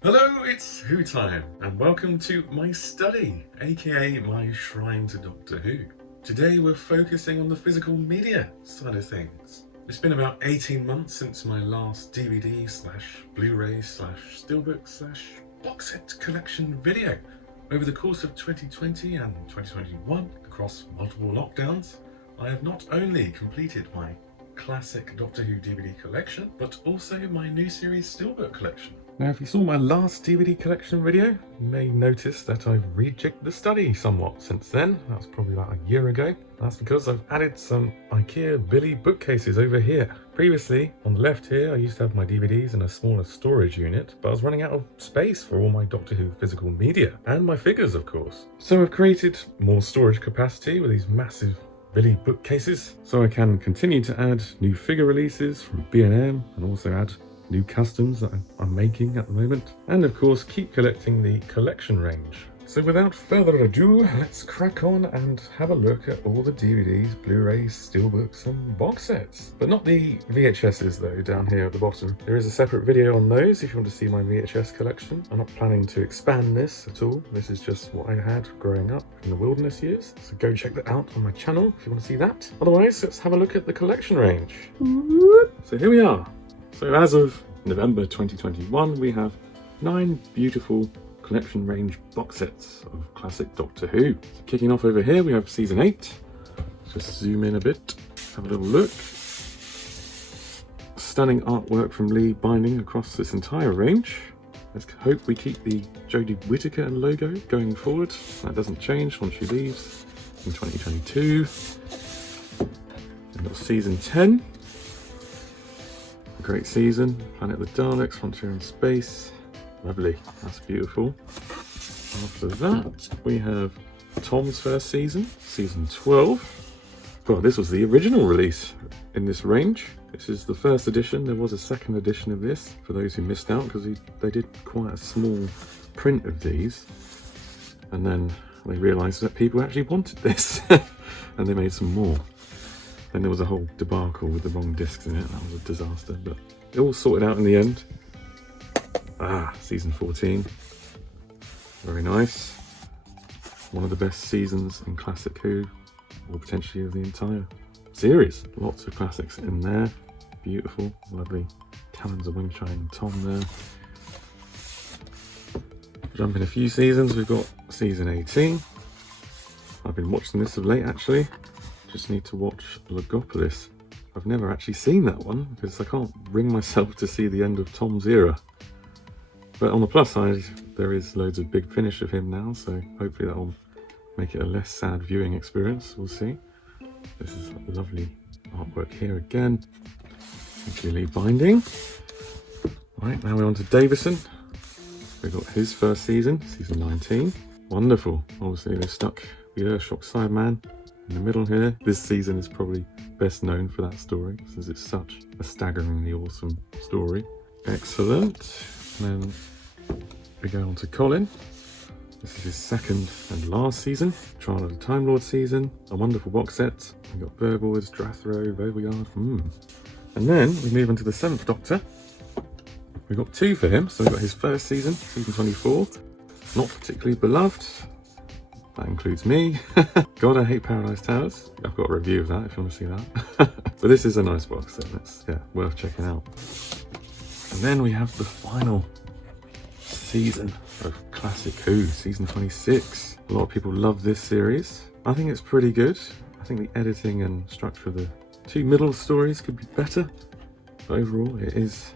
Hello, it's Who Time, and welcome to my study, aka my shrine to Doctor Who. Today we're focusing on the physical media side of things. It's been about 18 months since my last DVD slash Blu Ray slash Steelbook slash box set collection video. Over the course of 2020 and 2021, across multiple lockdowns, I have not only completed my classic Doctor Who DVD collection, but also my new Series Steelbook collection. Now, if you saw my last DVD collection video, you may notice that I've rejigged the study somewhat since then. That was probably about a year ago. That's because I've added some IKEA Billy bookcases over here. Previously, on the left here, I used to have my DVDs in a smaller storage unit, but I was running out of space for all my Doctor Who physical media, and my figures, of course. So I've created more storage capacity with these massive Billy bookcases, so I can continue to add new figure releases from B&M and also add new customs that I'm making at the moment, and of course keep collecting the collection range. So without further ado, let's crack on and have a look at all the DVDs, Blu-rays, Steelbooks and box sets. But not the VHSs though, down here at the bottom. There is a separate video on those if you want to see my VHS collection. I'm not planning to expand this at all. This is just what I had growing up in the wilderness years. So go check that out on my channel if you want to see that. Otherwise, let's have a look at the collection range. So here we are. So as of November 2021, we have 9 beautiful collection range box sets of classic Doctor Who. So kicking off over here, we have season 8. Let's just zoom in a bit, have a little look. Stunning artwork from Lee binding across this entire range. Let's hope we keep the Jodie Whittaker logo going forward. That doesn't change once she leaves in 2022. We've got season 10. Great season, Planet of the Daleks, Frontier in Space. Lovely, that's beautiful. After that, we have Tom's first season, season 12. Well, this was the original release in this range. This is the first edition. There was a second edition of this for those who missed out because they did quite a small print of these. And then they realised that people actually wanted this and they made some more. Then there was a whole debacle with the wrong discs in it. That was a disaster, but it all sorted out in the end. Season 14. Very nice. One of the best seasons in Classic Who, or potentially of the entire series. Lots of classics in there. Beautiful, lovely Talons of Wing-Chun and Tom there. Jumping a few seasons, we've got season 18. I've been watching this of late actually. Just need to watch Logopolis. I've never actually seen that one because I can't bring myself to see the end of Tom's era. But on the plus side, there is loads of Big Finish of him now, so hopefully that will make it a less sad viewing experience. We'll see. This is lovely artwork here again. Lee binding. Right, now we're on to Davison. We've got his first season, season 19. Wonderful. Obviously they stuck the Earthshock Sideman in the middle here. This season is probably best known for that story, since it's such a staggeringly awesome story. Excellent. And then we go on to Colin. This is his second and last season, Trial of the Time Lord season. A wonderful box set. We've got Verbois, Drathro, Beauregard. And then we move on to the 7th Doctor. We've got 2 for him. So we've got his first season, season 24. Not particularly beloved. That includes me. God, I hate Paradise Towers. I've got a review of that if you want to see that. But this is a nice box set. That's worth checking out. And then we have the final season of Classic Who, season 26. A lot of people love this series. I think it's pretty good. I think the editing and structure of the 2 middle stories could be better. But overall, it is,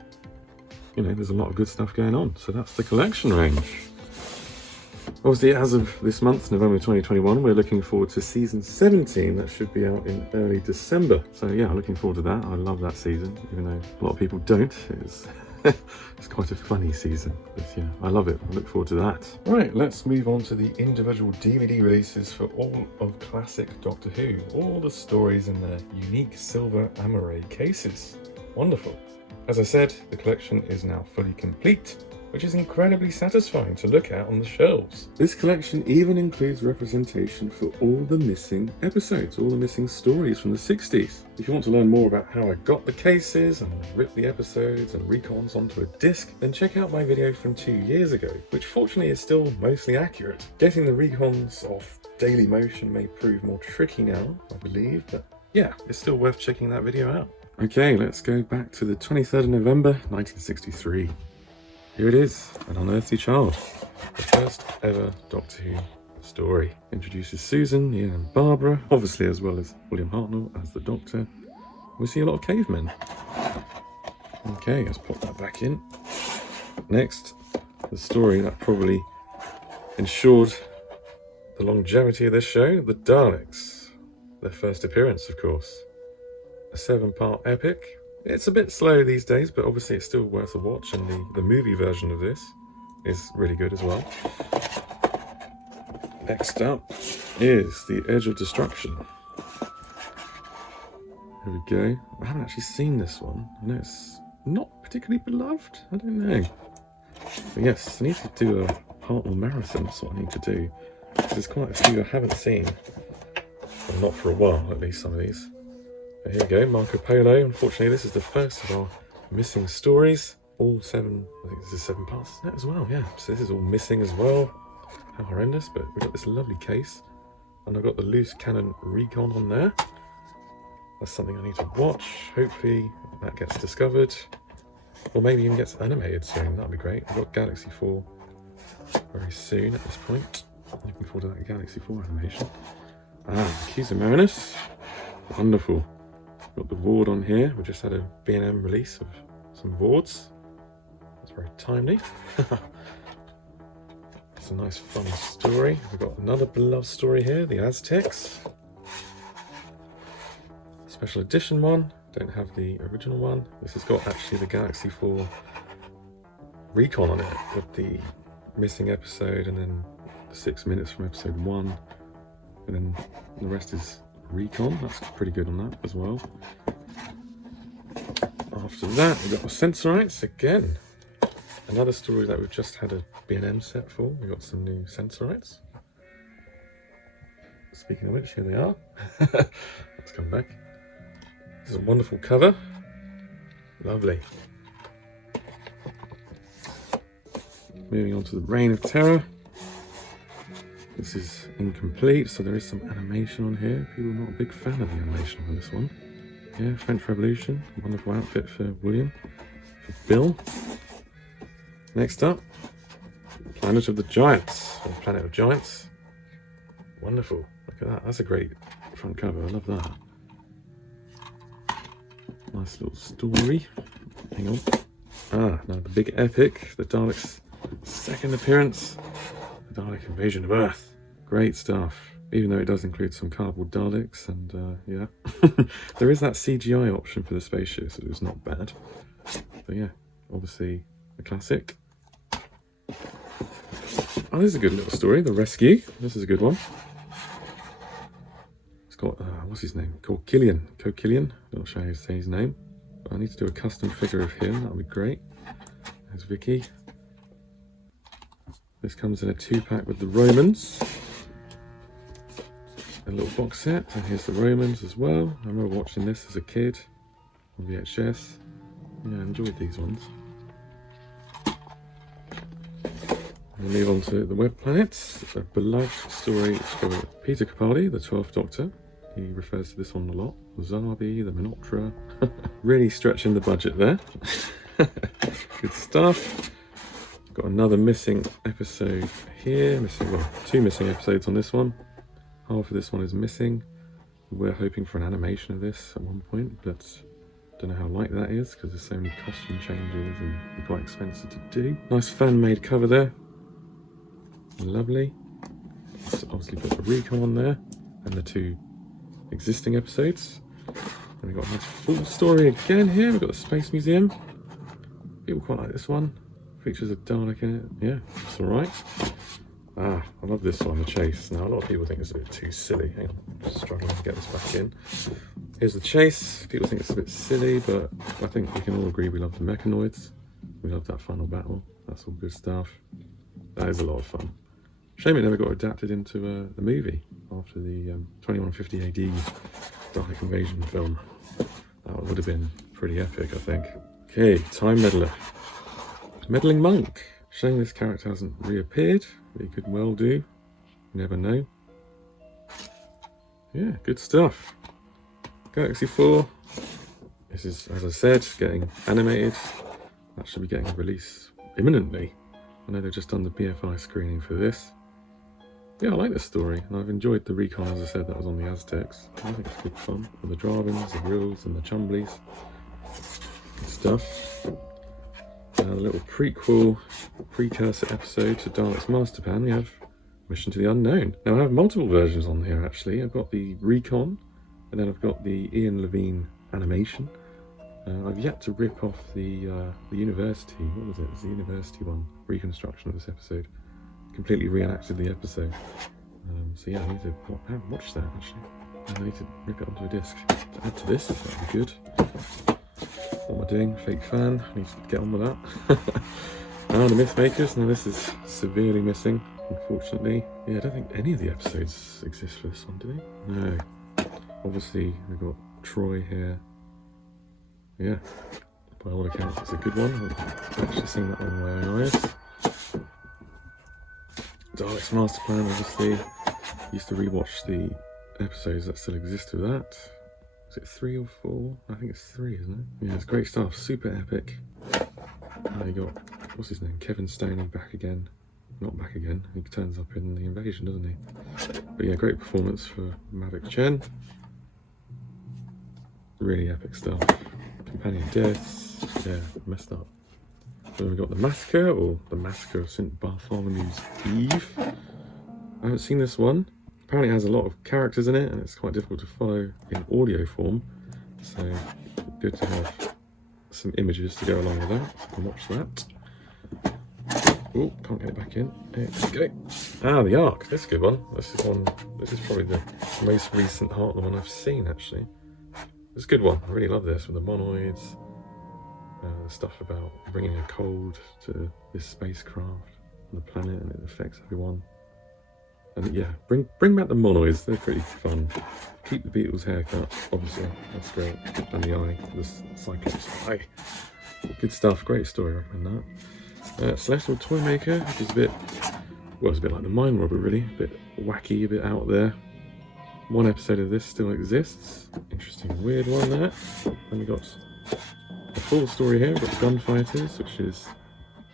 there's a lot of good stuff going on. So that's the collection range. Obviously, as of this month, November 2021, we're looking forward to season 17. That should be out in early December. So yeah, looking forward to that. I love that season, even though a lot of people don't. It's quite a funny season, but yeah, I love it. I look forward to that. Right, let's move on to the individual DVD releases for all of classic Doctor Who. All the stories in their unique silver amaray cases. Wonderful. As I said, the collection is now fully complete. which is incredibly satisfying to look at on the shelves. This collection even includes representation for all the missing episodes, all the missing stories from the 60s. If you want to learn more about how I got the cases and ripped the episodes and recons onto a disc, then check out my video from 2 years ago, which fortunately is still mostly accurate. Getting the recons off Daily Motion may prove more tricky now, I believe, but yeah, it's still worth checking that video out. Okay, let's go back to the 23rd of November, 1963. Here it is, An Unearthly Child, the first ever Doctor Who story. Introduces Susan, Ian and Barbara, obviously, as well as William Hartnell as the Doctor. We see a lot of cavemen. Okay, let's pop that back in. Next, the story that probably ensured the longevity of this show, the Daleks. Their first appearance, of course. A 7-part epic. It's a bit slow these days, but obviously it's still worth a watch, and the movie version of this is really good as well. Next up is The Edge of Destruction. Here we go. I haven't actually seen this one. I know it's not particularly beloved. I don't know. But yes, I need to do a Hartnell marathon. That's what I need to do. There's quite a few I haven't seen. Well, not for a while, at least, some of these. But here we go, Marco Polo. Unfortunately, this is the first of our missing stories. All 7, I think this is 7 parts, isn't it, as well? Yeah, so this is all missing as well. How horrendous, but we've got this lovely case. And I've got the loose cannon recon on there. That's something I need to watch. Hopefully that gets discovered. Or maybe even gets animated soon, that'd be great. I've got Galaxy 4 very soon at this point. Looking forward to that Galaxy 4 animation. Keys of Marinus. Wonderful. Got the Vord on here. We just had a B&M release of some Vords. That's very timely. It's a nice fun story. We've got another beloved story here, the Aztecs. Special edition one. Don't have the original one. This has got actually the Galaxy 4 recon on it with the missing episode and then the 6 minutes from episode 1. And then the rest is recon. That's pretty good on that as well. After that, we've got the Sensorites again. Another story that we've just had a B&M set for. We've got some new Sensorites. Speaking of which, here they are. Let's come back. This is a wonderful cover. Lovely. Moving on to the Reign of Terror. This is incomplete, so there is some animation on here. People are not a big fan of the animation on this one. Yeah, French Revolution. Wonderful outfit for William. For Bill. Next up, Planet of the Giants. Or Planet of Giants. Wonderful. Look at that. That's a great front cover. I love that. Nice little story. Hang on. Now the big epic. The Daleks' second appearance. The Dalek invasion of Earth. Great stuff. Even though it does include some cardboard Daleks, and yeah. There is that CGI option for the spaceship, so it's not bad. But yeah, obviously a classic. Oh, this is a good little story. The Rescue. This is a good one. It's got, what's his name? Called Killian. Killian. I'm not sure how to say his name. But I need to do a custom figure of him. That would be great. There's Vicky. This comes in a 2-pack with the Romans. A little box set, and here's the Romans as well. I remember watching this as a kid on VHS. Yeah, I enjoyed these ones. We'll move on to the Web Planets, a beloved story for Peter Capaldi, the 12th Doctor. He refers to this one a lot. The Zarbi, the Minotra. Really stretching the budget there. Good stuff. Got another missing episode here. Well, 2 missing episodes on this one. Half of this one is missing. We're hoping for an animation of this at one point, but don't know how likely that is because there's so many costume changes and they're quite expensive to do. Nice fan-made cover there. Lovely. So obviously put the recon on there and the 2 existing episodes. And we've got a nice full story again here. We've got the Space Museum. People quite like this one. Features a Dalek in it. Yeah, it's alright. I love this one, the Chase. Now, a lot of people think it's a bit too silly. Hang on, I'm just struggling to get this back in. Here's the Chase. People think it's a bit silly, but I think we can all agree we love the mechanoids. We love that final battle. That's all good stuff. That is a lot of fun. Shame it never got adapted into the movie after the 2150 AD Dalek Invasion film. That would have been pretty epic, I think. Okay, Time Meddler. Meddling Monk. Shame this character hasn't reappeared, but he could well do. You never know. Yeah, good stuff. Galaxy 4. This is, as I said, getting animated. That should be getting a release imminently. I know they've just done the BFI screening for this. Yeah, I like this story, and I've enjoyed the recon, as I said, that was on the Aztecs. I think it's good fun. And the Dravins, the Rills, and the Chumbleys. Good stuff. A little prequel, precursor episode to Dalek's Master Plan. We have Mission to the Unknown. Now, I have multiple versions on here, actually. I've got the recon, and then I've got the Ian Levine animation. I've yet to rip off the university. What was it? It's the university one. Reconstruction of this episode. Completely reenacted the episode. So yeah, I need to watch that actually. And I need to rip it onto a disc to add to this. That'd be good. What am I doing? Fake fan. I need to get on with that. And the Myth Makers. Now this is severely missing, unfortunately. Yeah, I don't think any of the episodes exist for this one, do they? No. Obviously, we've got Troy here. Yeah, by all accounts, it's a good one. I've actually seen that one with my own eyes. Dalek's Master Plan, obviously. Used to rewatch the episodes that still exist of that. Is it 3 or 4? I think it's 3, isn't it? Yeah, it's great stuff. Super epic. Now you got, what's his name? Kevin Stoney back again. Not back again. He turns up in the invasion, doesn't he? But yeah, great performance for Mavic Chen. Really epic stuff. Companion deaths. Yeah, messed up. Then we've got the Massacre, or the Massacre of St. Bartholomew's Eve. I haven't seen this one. Apparently it has a lot of characters in it, and it's quite difficult to follow in audio form. So, good to have some images to go along with that. So I can watch that. Oh, can't get it back in. There we go. Ah, the Ark. This is a good one. This is probably the most recent Heartland one I've seen, actually. It's a good one. I really love this with the monoids. The stuff about bringing a cold to this spacecraft and the planet, and it affects everyone. And yeah, bring back the monoids. They're pretty fun. Keep the Beatles haircut, obviously. That's great. And the eye, the Cyclops eye. Good stuff. Great story. I recommend that. Celestial Toymaker, which is a bit, well, it's a bit like the Mine Robber, really. A bit wacky, a bit out there. One episode of this still exists. Interesting, weird one there. And we got a full story here. We've got Gunfighters, which is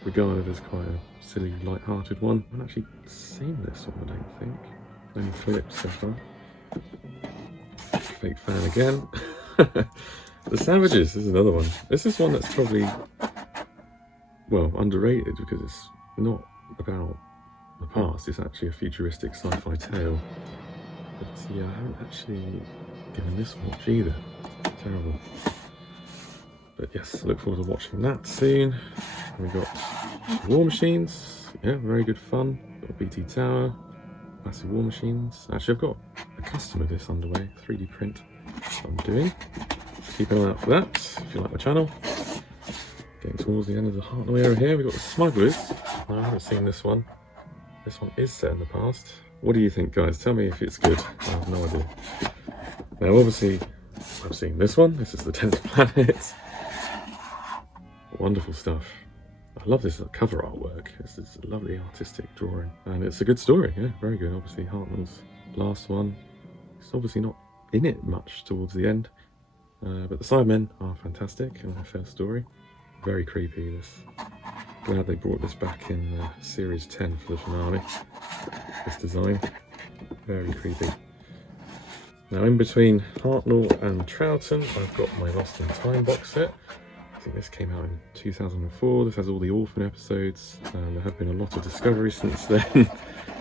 regarded as quite a silly, light-hearted one. I haven't actually seen this one, I don't think. Only clips so far. Fake fan again. The Savages is another one. This is one that's probably, well, underrated because it's not about the past. It's actually a futuristic sci-fi tale. But yeah, I haven't actually given this watch either. Terrible. But yes, I look forward to watching that soon. We've got War Machines. Yeah, very good fun. Got BT Tower. Massive War Machines. Actually, I've got a custom of this underway. 3D print that I'm doing. So keep an eye out for that if you like my channel. Getting towards the end of the Hartnell era here. We've got the Smugglers. No, I haven't seen this one. This one is set in the past. What do you think, guys? Tell me if it's good. I have no idea. Now, obviously, I've seen this one. This is the 10th Planet. Wonderful stuff. I love this cover artwork. It's a lovely artistic drawing. And it's a good story. Yeah, very good. Obviously, Hartnell's last one. It's obviously not in it much towards the end. But the Sidemen are fantastic in their first story. Very creepy, this. Glad they brought this back in Series 10 for the finale. This design, very creepy. Now in between Hartnell and Troughton, I've got my Lost in Time box set. I think this came out in 2004. This has all the Orphan episodes, and there have been a lot of discoveries since then,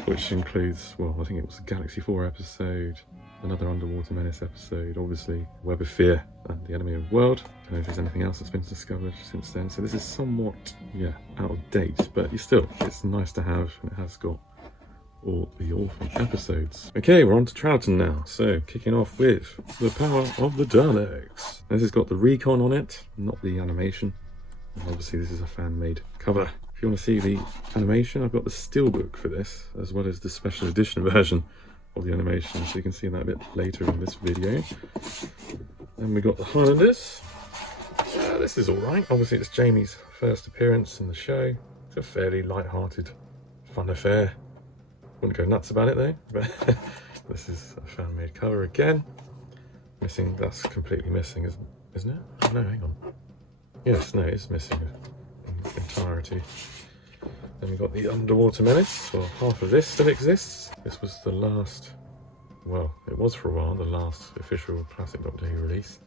which includes, well, I think it was a Galaxy 4 episode, another Underwater Menace episode, obviously Web of Fear and the Enemy of the World. I don't know if there's anything else that's been discovered since then, so this is somewhat, yeah, out of date, but it's nice to have, and it has got all the Orphan episodes. Okay, we're on to Troughton now. So, kicking off with The Power of the Daleks. This has got the recon on it, not the animation. And obviously this is a fan-made cover. If you want to see the animation, I've got the Steelbook for this, as well as the special edition version of the animation, so you can see that a bit later in this video. Then we got the Highlanders. This is alright. Obviously it's Jamie's first appearance in the show. It's a fairly light-hearted, fun affair. Wouldn't go nuts about it though, but this is a fan-made cover again. Missing, that's completely missing, isn't it? Oh, no, hang on. Yes, no, it's missing in entirety. Then we've got the Underwater Menace. Well, half of this still exists. This was the last, well, it was for a while, the last official classic Doctor Who release.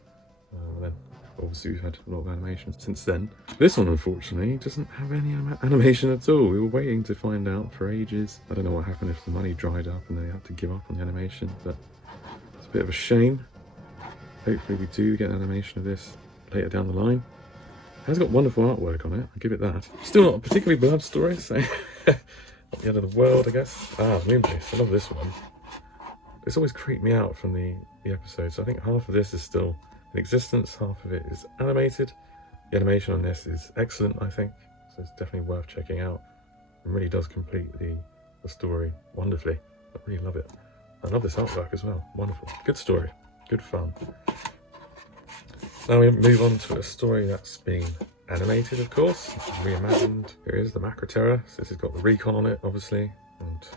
Then obviously we've had a lot of animation since then. This one, unfortunately, doesn't have any animation at all. We were waiting to find out for ages. I don't know what happened, if the money dried up and they had to give up on the animation, but it's a bit of a shame. Hopefully we do get animation of this later down the line. It has got wonderful artwork on it, I'll give it that. Still not a particularly beloved story, so not the end of the world, I guess. Moonbase, I love this one. It's always creeped me out from the episodes. I think half of this is still in existence, half of it is animated. The animation on this is excellent, I think, so it's definitely worth checking out. It really does complete the story wonderfully. I really love it. I love this artwork as well, wonderful. Good story, good fun. Now we move on to a story that's been animated, of course, reimagined. Here is the Macra Terror. So this has got the recon on it, obviously, and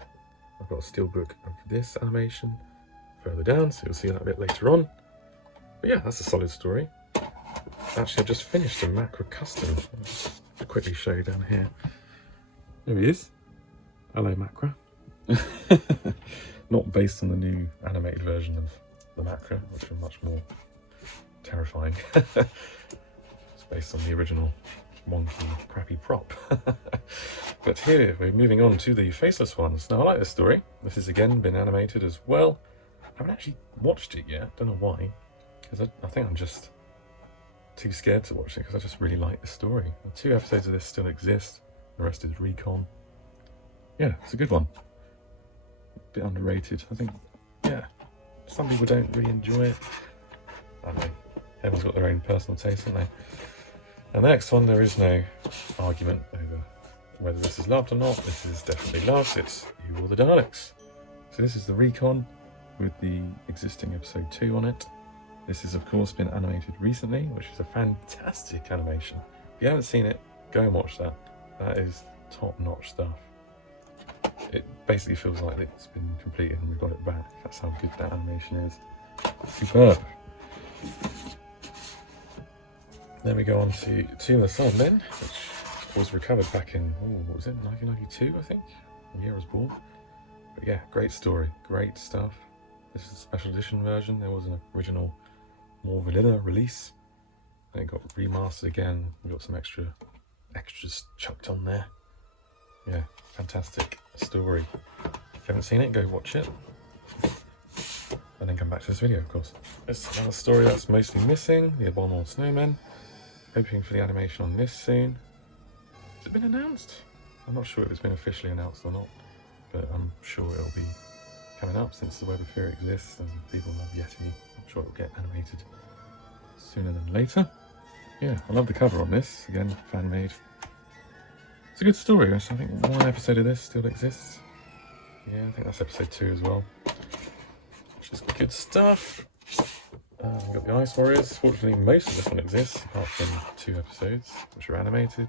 I've got a steelbook of this animation further down, so you'll see that a bit later on. But yeah, that's a solid story. Actually, I've just finished a Macra custom. I'll just quickly show you down here. There he is. Hello, Macra. Not based on the new animated version of the Macra, which are much more terrifying. It's based on the original wonky, crappy prop. But here we're moving on to the faceless ones. Now I like this story. This has again been animated as well. I haven't actually watched it yet. Don't know why, because I think I'm just too scared to watch it, because I just really like the story. The 2 episodes of this still exist. The rest is recon. Yeah, it's a good one. A bit underrated, I think. Yeah, some people don't really enjoy it. I don't know. Everyone's got their own personal taste, haven't they? And the next one, there is no argument over whether this is loved or not. This is definitely loved. It's You Or the Daleks. So this is the recon with the existing episode 2 on it. This has of course been animated recently, which is a fantastic animation. If you haven't seen it, go and watch that. That is top-notch stuff. It basically feels like it's been completed and we've got it back. That's how good that animation is. Superb. Then we go on to Tomb of the Sun then, which was recovered back in, what was it, 1992 I think? The year I was born. But yeah, great story, great stuff. This is a special edition version. There was an original, more vanilla release. Then it got remastered again. We got some extras chucked on there. Yeah, fantastic story. If you haven't seen it, go watch it. And then come back to this video, of course. It's another story that's mostly missing, the Abominable Snowmen. Hoping for the animation on this soon. Has it been announced? I'm not sure if it's been officially announced or not, but I'm sure it'll be coming up since the Web of Fear exists and people love Yeti. I'm sure it'll get animated sooner than later. Yeah, I love the cover on this. Again, fan made. It's a good story. I think 1 episode of this still exists. Yeah, I think that's episode 2 as well. Which is good stuff. We've got the Ice Warriors. Fortunately, most of this one exists, apart from 2 episodes, which are animated.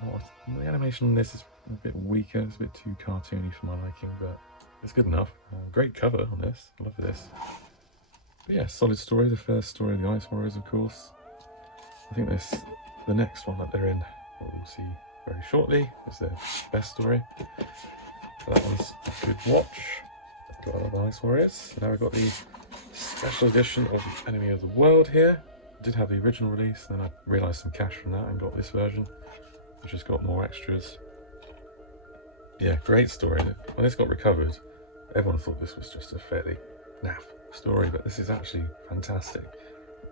The animation on this is a bit weaker. It's a bit too cartoony for my liking, but it's good enough. Great cover on this. I love this. But yeah, solid story. The first story of the Ice Warriors, of course. I think the next one that they're in, what we'll see very shortly, is their best story. So that one's a good watch. Got a lot of Ice Warriors. Now we've got the special edition of the Enemy of the World here. I did have the original release, and then I realised some cash from that and got this version, which has got more extras. Yeah, great story. When this got recovered, everyone thought this was just a fairly naff story, but this is actually fantastic.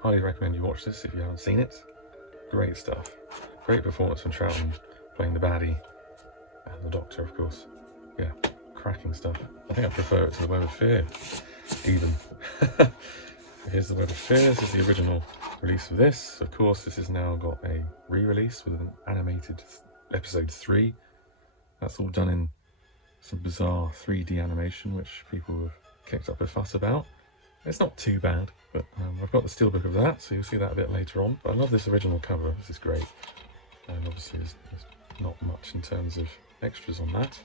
Highly recommend you watch this if you haven't seen it. Great stuff. Great performance from Troughton playing the baddie, and the Doctor, of course. Yeah, cracking stuff. I think I prefer it to the Web of Fear, even. Here's the Web of Fear. This is the original release of this. Of course, this has now got a re-release with an animated episode 3. That's all done in some bizarre 3D animation, which people have kicked up a fuss about. It's not too bad, but I've got the steelbook of that, so you'll see that a bit later on. But I love this original cover. This is great. And obviously there's not much in terms of extras on that.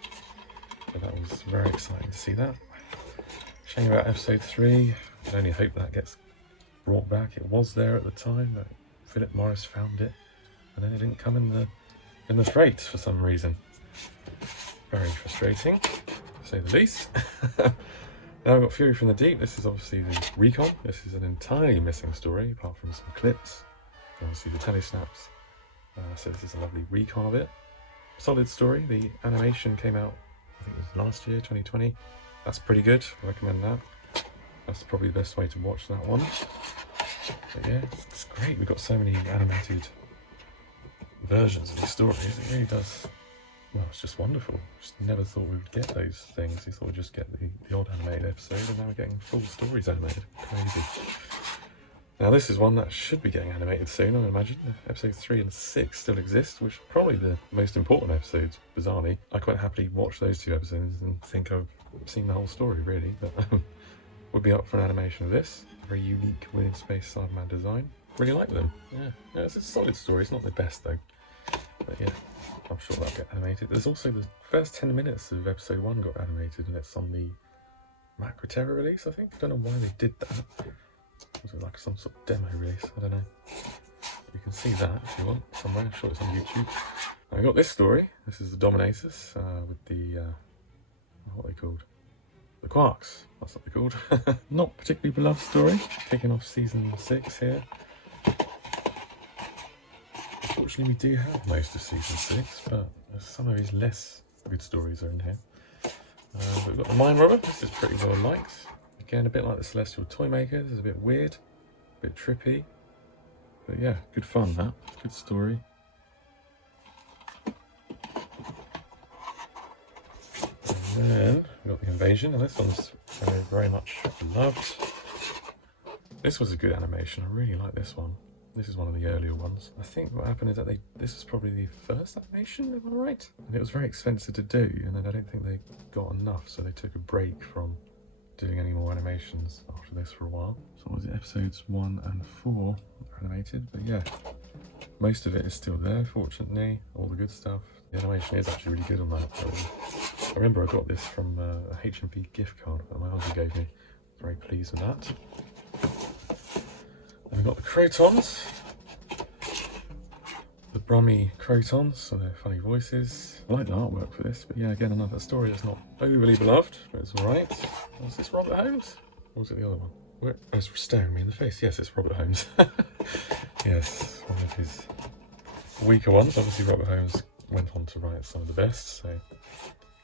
But that was very exciting to see that. Shame about episode 3. I can only hope that gets brought back. It was there at the time, but Philip Morris found it, and then it didn't come in the freight for some reason. Very frustrating, to say the least. Now I've got Fury from the Deep. This is obviously the recon. This is an entirely missing story, apart from some clips. Obviously the telesnaps. So this is a lovely recon of it. Solid story. The animation came out, I think it was last year, 2020. That's pretty good. I recommend that. That's probably the best way to watch that one. But yeah, it's great. We've got so many animated versions of these stories. It really does. Well, it's just wonderful. Just never thought we would get those things. You thought we'd just get the odd animated episode, and now we're getting full stories animated. Crazy. Now this is one that should be getting animated soon, I imagine. Episode 3 and 6 still exist, which are probably the most important episodes, bizarrely. I quite happily watch those 2 episodes and think I've seen the whole story, really. But would be up for an animation of this. Very unique Within Space Cyberman design. Really like them. Yeah, it's a solid story. It's not the best, though. But yeah, I'm sure that'll get animated. There's also the first 10 minutes of episode 1 got animated, and it's on the Macroterra release, I think. I don't know why they did that. Was it like some sort of demo release? I don't know. You can see that if you want somewhere. I'm sure it's on YouTube. I got this story. This is the Dominators with the what are they called? The Quarks. That's what they're called. Not particularly beloved story. Kicking off season 6 here. Unfortunately, we do have most of season 6, but some of these less good stories are in here. We've got the Mine Robber. This is pretty well liked. Again, a bit like the Celestial Toymaker. This is a bit weird, a bit trippy. But yeah, good fun, that. Good story. And then we've got the Invasion, and this one's very, very much beloved. This was a good animation. I really like this one. This is one of the earlier ones. I think what happened is that this was probably the first animation, am I right? And it was very expensive to do, and then I don't think they got enough, so they took a break from doing any more animations after this for a while. So what was it, episodes 1 and 4 were animated, but yeah, most of it is still there, fortunately, all the good stuff. The animation is actually really good on that. I remember I got this from a HMV gift card that my auntie gave me. Very pleased with that. Then we've got the Crotons. The Brummy Crotons, so they're funny voices. I like the artwork for this, but yeah, again, another story that's not overly beloved, but it's alright. Was this Robert Holmes? Or was it the other one? Oh, it's staring me in the face. Yes, it's Robert Holmes. Yes, one of his weaker ones. Obviously, Robert Holmes went on to write some of the best, so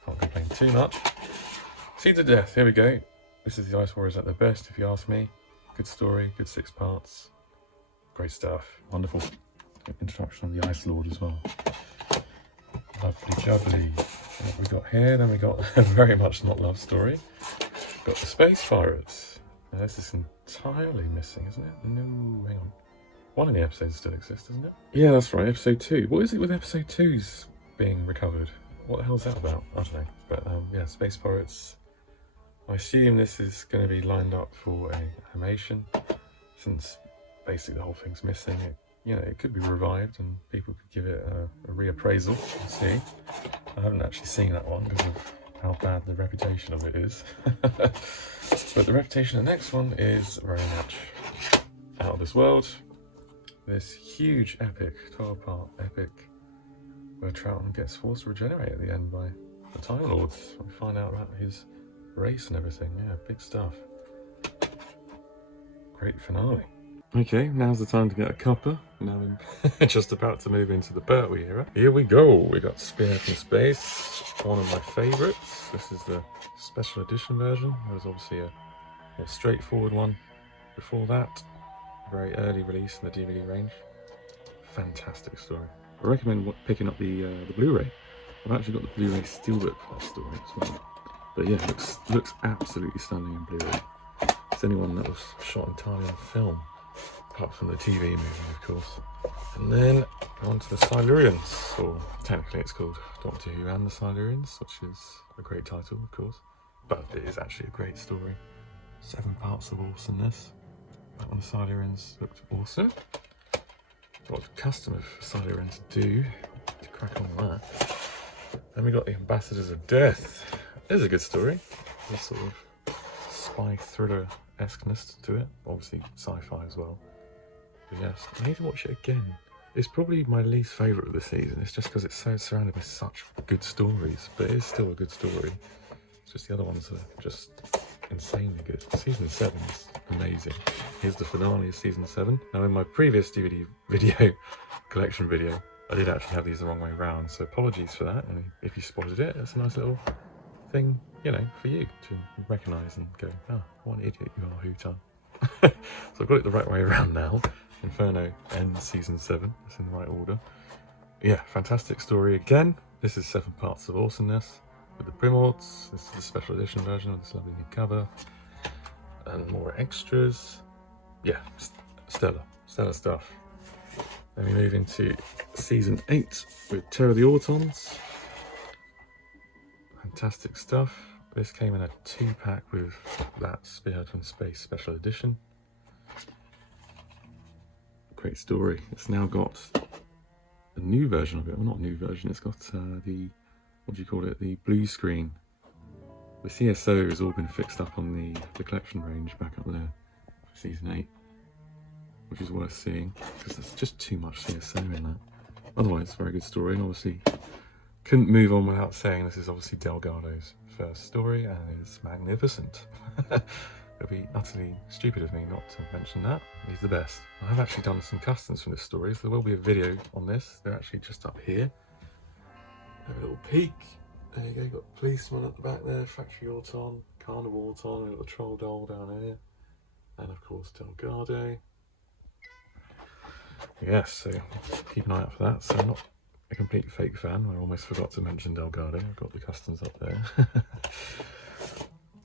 can't complain too much. Seeds of Death, here we go. This is the Ice Warriors at their best, if you ask me. Good story, good 6 parts. Great stuff. Wonderful introduction of the Ice Lord as well. Lovely jubbly. What we got here, then we got a very much not loved story. Got the Space Pirates. Now this is entirely missing, isn't it? No, hang on. One of the episodes still exists, doesn't it? Yeah, that's right, episode 2. What is it with episode 2's being recovered? What the hell's that about? I don't know. But yeah, Space Pirates. I assume this is going to be lined up for an animation, since basically the whole thing's missing. It could be revived and people could give it a reappraisal. We'll see. I haven't actually seen that one because of how bad the reputation of it is. But the reputation of the next one is very much out of this world. This huge epic, 12-part epic, where Troughton gets forced to regenerate at the end by the Time Lords. We find out about his race and everything. Yeah, big stuff. Great finale. Okay, now's the time to get a cuppa. Now I'm just about to move into the Bertwee era. Here we go. We got Spear from Space, one of my favourites. This is the special edition version. There was obviously a more straightforward one before that. Very early release in the DVD range. Fantastic story. I recommend picking up the Blu Ray. I've actually got the Blu Ray Steelbook for that story as well. But yeah, looks absolutely stunning in Blu Ray. It's anyone that was shot entirely on film, apart from the TV movie, of course. And then on to the Silurians, or technically it's called Doctor Who and the Silurians, which is a great title, of course. But it is actually a great story. 7 parts of awesomeness. That one, the Silurians, looked awesome. What custom of Silurians do to crack on with that. Then we got the Ambassadors of Death. It is a good story. There's sort of spy thriller-esqueness to it. Obviously sci-fi as well. But yes, I need to watch it again. It's probably my least favourite of the season. It's just because it's so surrounded by such good stories. But it is still a good story. It's just the other ones are just insanely good. Season 7 is amazing. Here's the finale of Season 7. Now in my previous DVD video, collection video, I did actually have these the wrong way around, so apologies for that. And if you spotted it, it's a nice little thing, you know, for you to recognise and go, oh, what an idiot you are, Hooter. So I've got it the right way around now. Inferno ends Season 7. It's in the right order. Yeah, fantastic story again. This is 7 parts of awesomeness with the Primords. This is the special edition version of this lovely new cover. And more extras. Yeah, stellar stuff. Then we move into Season 8 with Terror of the Autons. Fantastic stuff. This came in a 2-pack with that Spearhead from Space special edition. Great story. It's now got a new version of it. Well, not a new version. It's got the, what do you call it? The blue screen. The CSO has all been fixed up on the collection range back up there for Season 8. Which is worth seeing, because there's just too much CSO in that. Otherwise, very good story, and obviously couldn't move on without saying this is obviously Delgado's first story, and it's magnificent. It'd be utterly stupid of me not to mention that. He's the best. I have actually done some customs from this story, so there will be a video on this. They're actually just up here. Have a little peek. There you go, you've got Policeman at the back there, Factory Auton, Carnival Auton, we've got the Troll Doll down here, and of course Delgado. Yes, so keep an eye out for that. So I'm not a complete fake fan. I almost forgot to mention Delgado. I've got the customs up there.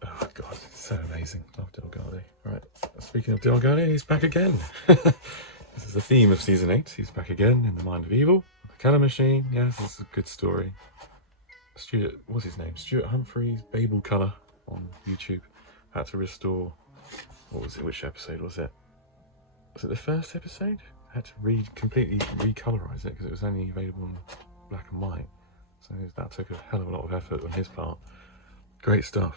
Oh god, it's so amazing. Love Delgado. Right, speaking of Delgado, he's back again. This is the theme of Season 8. He's back again in the Mind of Evil. The Colour Machine. Yes, this is a good story. Stuart, what's his name? Stuart Humphreys, Babel Colour on YouTube. Had to restore, what was it? Which episode was it? Was it the first episode? I had to completely recolorize it because it was only available in black and white. So that took a hell of a lot of effort on his part. Great stuff.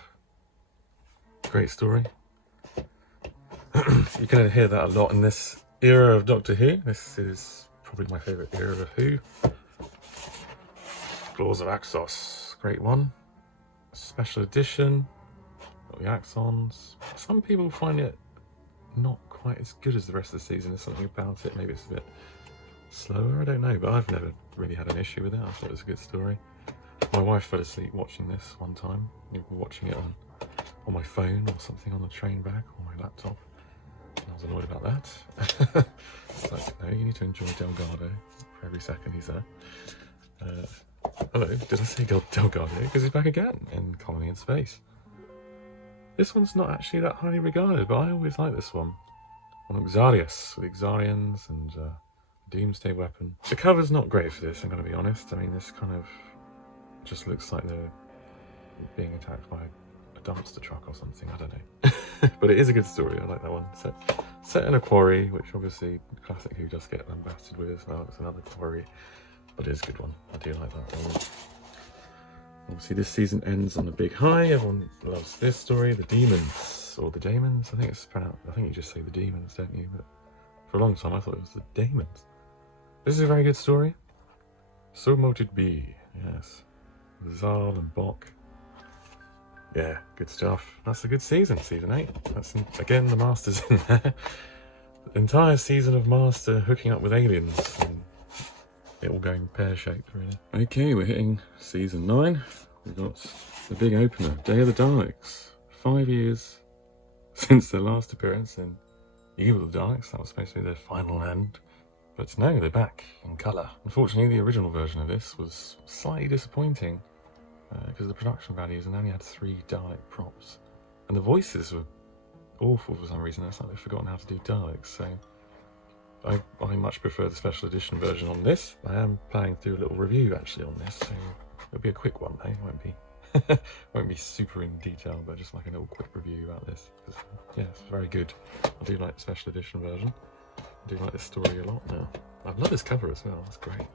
Great story. You're going to hear that a lot in this era of Doctor Who. This is probably my favourite era of Who. Claws of Axos. Great one. Special edition. Got the Axons. Some people find it not quite as good as the rest of the season. There's something about it. Maybe it's a bit slower. I don't know, but I've never really had an issue with it. I thought it was a good story. My wife fell asleep watching this one time. We were watching it on my phone or something on the train back or my laptop. And I was annoyed about that. It's like, no, you need to enjoy Delgado for every second he's there. Hello, did I say Delgado? Because he's back again in Colony in Space. This one's not actually that highly regarded, but I always like this one. On Xarius, with Xarians and Doomsday Weapon. The cover's not great for this, I'm going to be honest. I mean, this kind of just looks like they're being attacked by a dumpster truck or something, I don't know. But it is a good story, I like that one. Set in a quarry, which obviously classic Who just get lambasted with as well. It's another quarry, but it is a good one. I do like that one. Obviously this season ends on a big high. Everyone loves this story. The Demons, or the Daemons. I think it's pronounced, I think you just say the Demons, don't you? But for a long time I thought it was the Daemons. This is a very good story. So mote it be, yes. With Zal and Bok. Yeah, good stuff. That's a good season, Season 8. That's, again, the Master's in there. The entire season of Master hooking up with aliens. And it all going pear-shaped, really. Okay, we're hitting Season 9. We've got the big opener, Day of the Daleks. 5 years since their last appearance in Evil of the Daleks. That was supposed to be their final end. But no, they're back in colour. Unfortunately, the original version of this was slightly disappointing because of the production values, and only had 3 Dalek props. And the voices were awful for some reason. It's like they've forgotten how to do Daleks, so I much prefer the special edition version on this. I am planning to do a little review actually on this, so it'll be a quick one though. It won't be super in detail, but just like a little quick review about this. Yeah, it's very good. I do like the special edition version. I do like this story a lot now. I love this cover as well, that's great.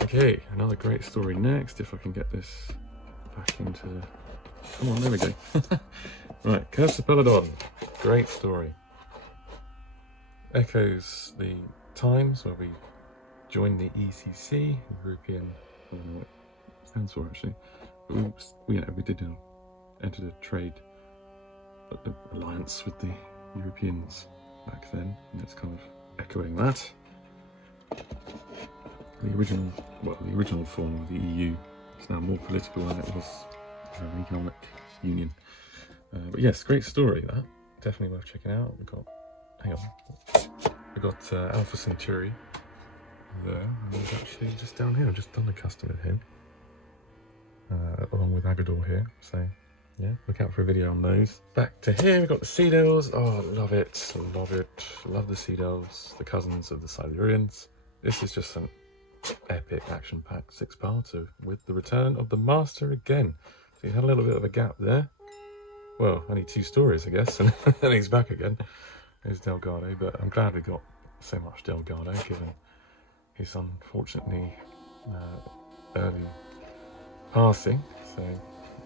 Okay, another great story next, if I can get this back into... Come on, there we go. Right, Curse of Peladon. Great story. Echoes the times where we joined the ECC, European... I don't know what it stands for actually. But we did enter a trade alliance with the Europeans back then, and it's kind of echoing that. The original form of the EU is now more political than it was an economic union. But yes, great story that. Definitely worth checking out. We've got Alpha Centauri there, and he's actually just down here. I've just done a custom with him, along with Agador here. So yeah, look out for a video on those. Back to here, we've got the Sea Devils. Oh, love it, love it. Love the Sea Devils, the cousins of the Silurians. This is just an epic action-packed 6-parter with the return of the Master again. So he had a little bit of a gap there. Well, only 2 stories, I guess, and then he's back again. There's Delgado, but I'm glad we got so much Delgado, given his unfortunately early passing. So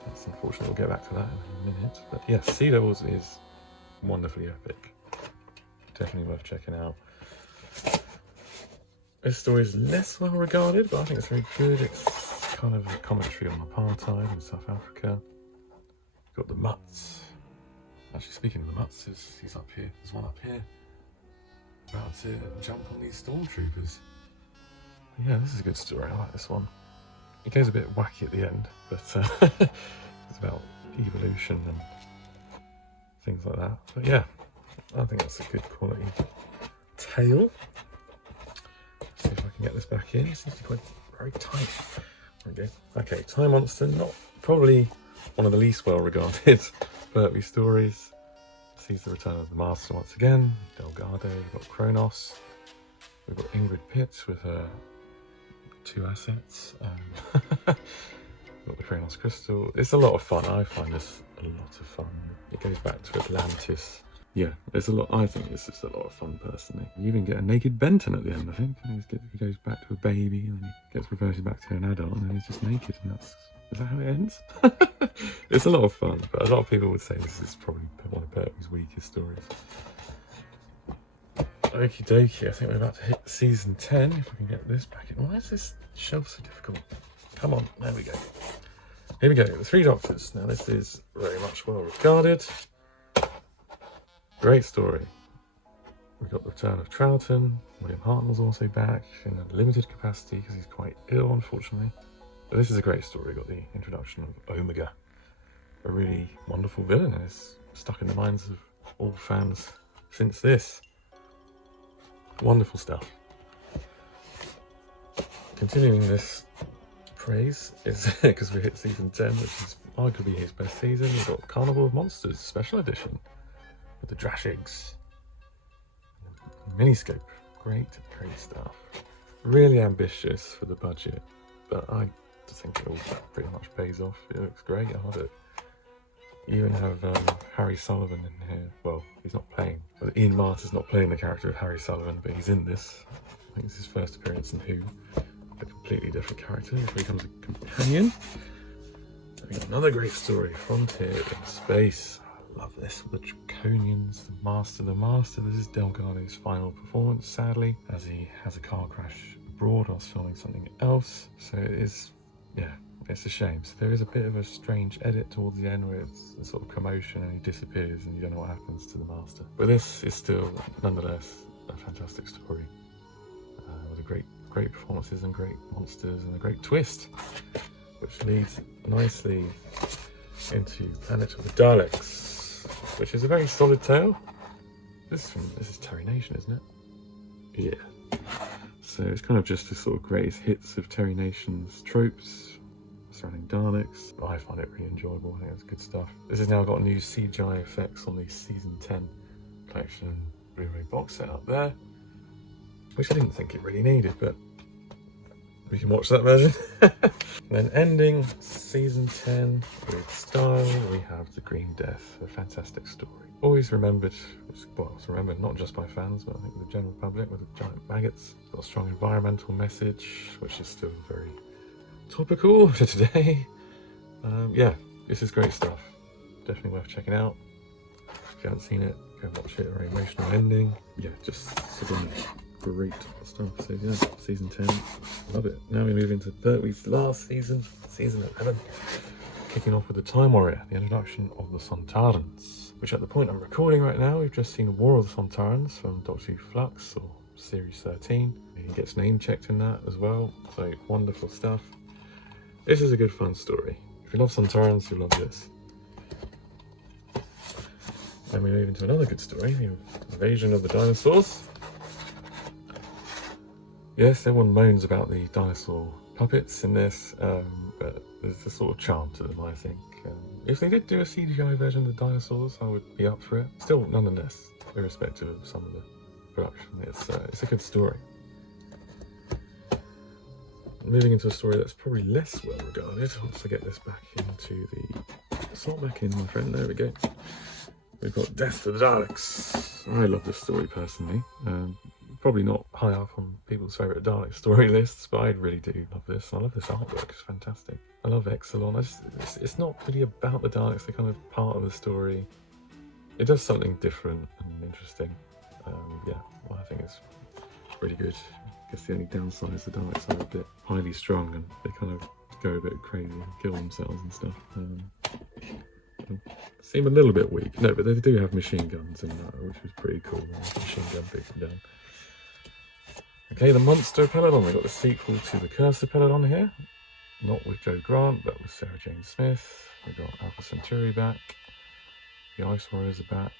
that's unfortunate. We'll get back to that in a minute. But yes, Sea Devils is wonderfully epic. Definitely worth checking out. This story is less well regarded, but I think it's very good. It's kind of a commentary on apartheid in South Africa. You've got the Mutts. Actually, speaking of the Mutts, he's up here. There's one up here. About to jump on these stormtroopers. But yeah, this is a good story. I like this one. It goes a bit wacky at the end, but it's about evolution and things like that. But yeah, I think that's a good quality tale. See if I can get this back in. It seems to be quite very tight. There we go. Okay, Time Monster, not probably one of the least well regarded Burtby stories. Sees the return of the Master once again. Delgado, we've got Kronos. We've got Ingrid Pitt with her 2 assets. We've got the Kronos Crystal. It's a lot of fun. I find this a lot of fun. It goes back to Atlantis. Yeah, it's a lot. I think it's just a lot of fun, personally. You even get a naked Benton at the end, I think. He goes back to a baby, and then he gets reverted back to an adult, and then he's just naked, and is that how it ends? It's a lot of fun, but a lot of people would say this is probably one of Burtby's weakest stories. Okie dokie, I think we're about to hit season 10, if we can get this back in. Why is this shelf so difficult? Come on, there we go. Here we go, the 3 Doctors. Now this is very much well regarded. Great story. We've got the return of Troughton. William Hartnell's also back in a limited capacity because he's quite ill, unfortunately. But this is a great story. We've got the introduction of Omega, a really wonderful villain, and it's stuck in the minds of all fans since this. Wonderful stuff. Continuing this praise is because we hit season 10, which is arguably his best season. We've got Carnival of Monsters Special Edition with the Drashigs, Miniscope. Great stuff. Really ambitious for the budget, but I think it all pretty much pays off. It looks great. I love it. You even have Harry Sullivan in here. Well, he's not playing. Well, Ian Marter's not playing the character of Harry Sullivan, but he's in this. I think it's his first appearance in Who. A completely different character. He becomes a companion. We got another great story, Frontier in Space. I love this. The Draconians, the Master. This is Delgado's final performance, sadly, as he has a car crash abroad whilst filming something else. So it is, yeah, it's a shame. So there is a bit of a strange edit towards the end where it's a sort of commotion and he disappears and you don't know what happens to the Master. But this is still, nonetheless, a fantastic story with a great performances and great monsters and a great twist, which leads nicely into Planet of the Daleks, which is a very solid tale. This is Terry Nation, isn't it? Yeah. So it's kind of just the sort of greatest hits of Terry Nation's tropes, surrounding Daleks. I find it really enjoyable. I think it's good stuff. This has now got new CGI effects on the Season 10 collection Blu Ray box set up there, which I didn't think it really needed, but we can watch that version. And then ending Season 10 with style, we have The Green Death, a fantastic story. Always remembered, well, it's remembered not just by fans, but I think the general public, with the giant maggots. It's got a strong environmental message, which is still very topical to today. Yeah, this is great stuff. Definitely worth checking out. If you haven't seen it, go watch it. Very emotional ending. Yeah, just sublime. Great stuff. So yeah, Season 10, love it. Now we move into Pertwee's last season, Season 11. Kicking off with the Time Warrior, the introduction of the Sontarans, which at the point I'm recording right now, we've just seen War of the Sontarans from Doctor Who Flux, or Series 13. He gets name checked in that as well, so wonderful stuff. This is a good fun story. If you love Sontarans, you'll love this. Then we move into another good story, the invasion of the dinosaurs. Yes, everyone moans about the dinosaur puppets in this, but there's a sort of charm to them, I think. If they did do a CGI version of the dinosaurs, I would be up for it. Still, nonetheless, irrespective of some of the production, it's a good story. Moving into a story that's probably less well regarded. Once I get this back into the slot back in, my friend, there we go. We've got Death for the Daleks. I love this story personally. Probably not high up on people's favourite Dalek story lists, but I really do love this. I love this artwork, it's fantastic. I love Exelon. It's not really about the Daleks, they're kind of part of the story. It does something different and interesting. Yeah, well, I think it's really good. I guess the only downside is the Daleks are a bit highly strung and they kind of go a bit crazy and kill themselves and stuff. Seem a little bit weak. No, but they do have machine guns in that, which is pretty cool. Machine gun picking down. Okay, the Monster Peladon. We've got the sequel to the Cursed Peladon here. Not with Joe Grant, but with Sarah Jane Smith. We've got Alpha Centauri back. The Ice Warriors are back.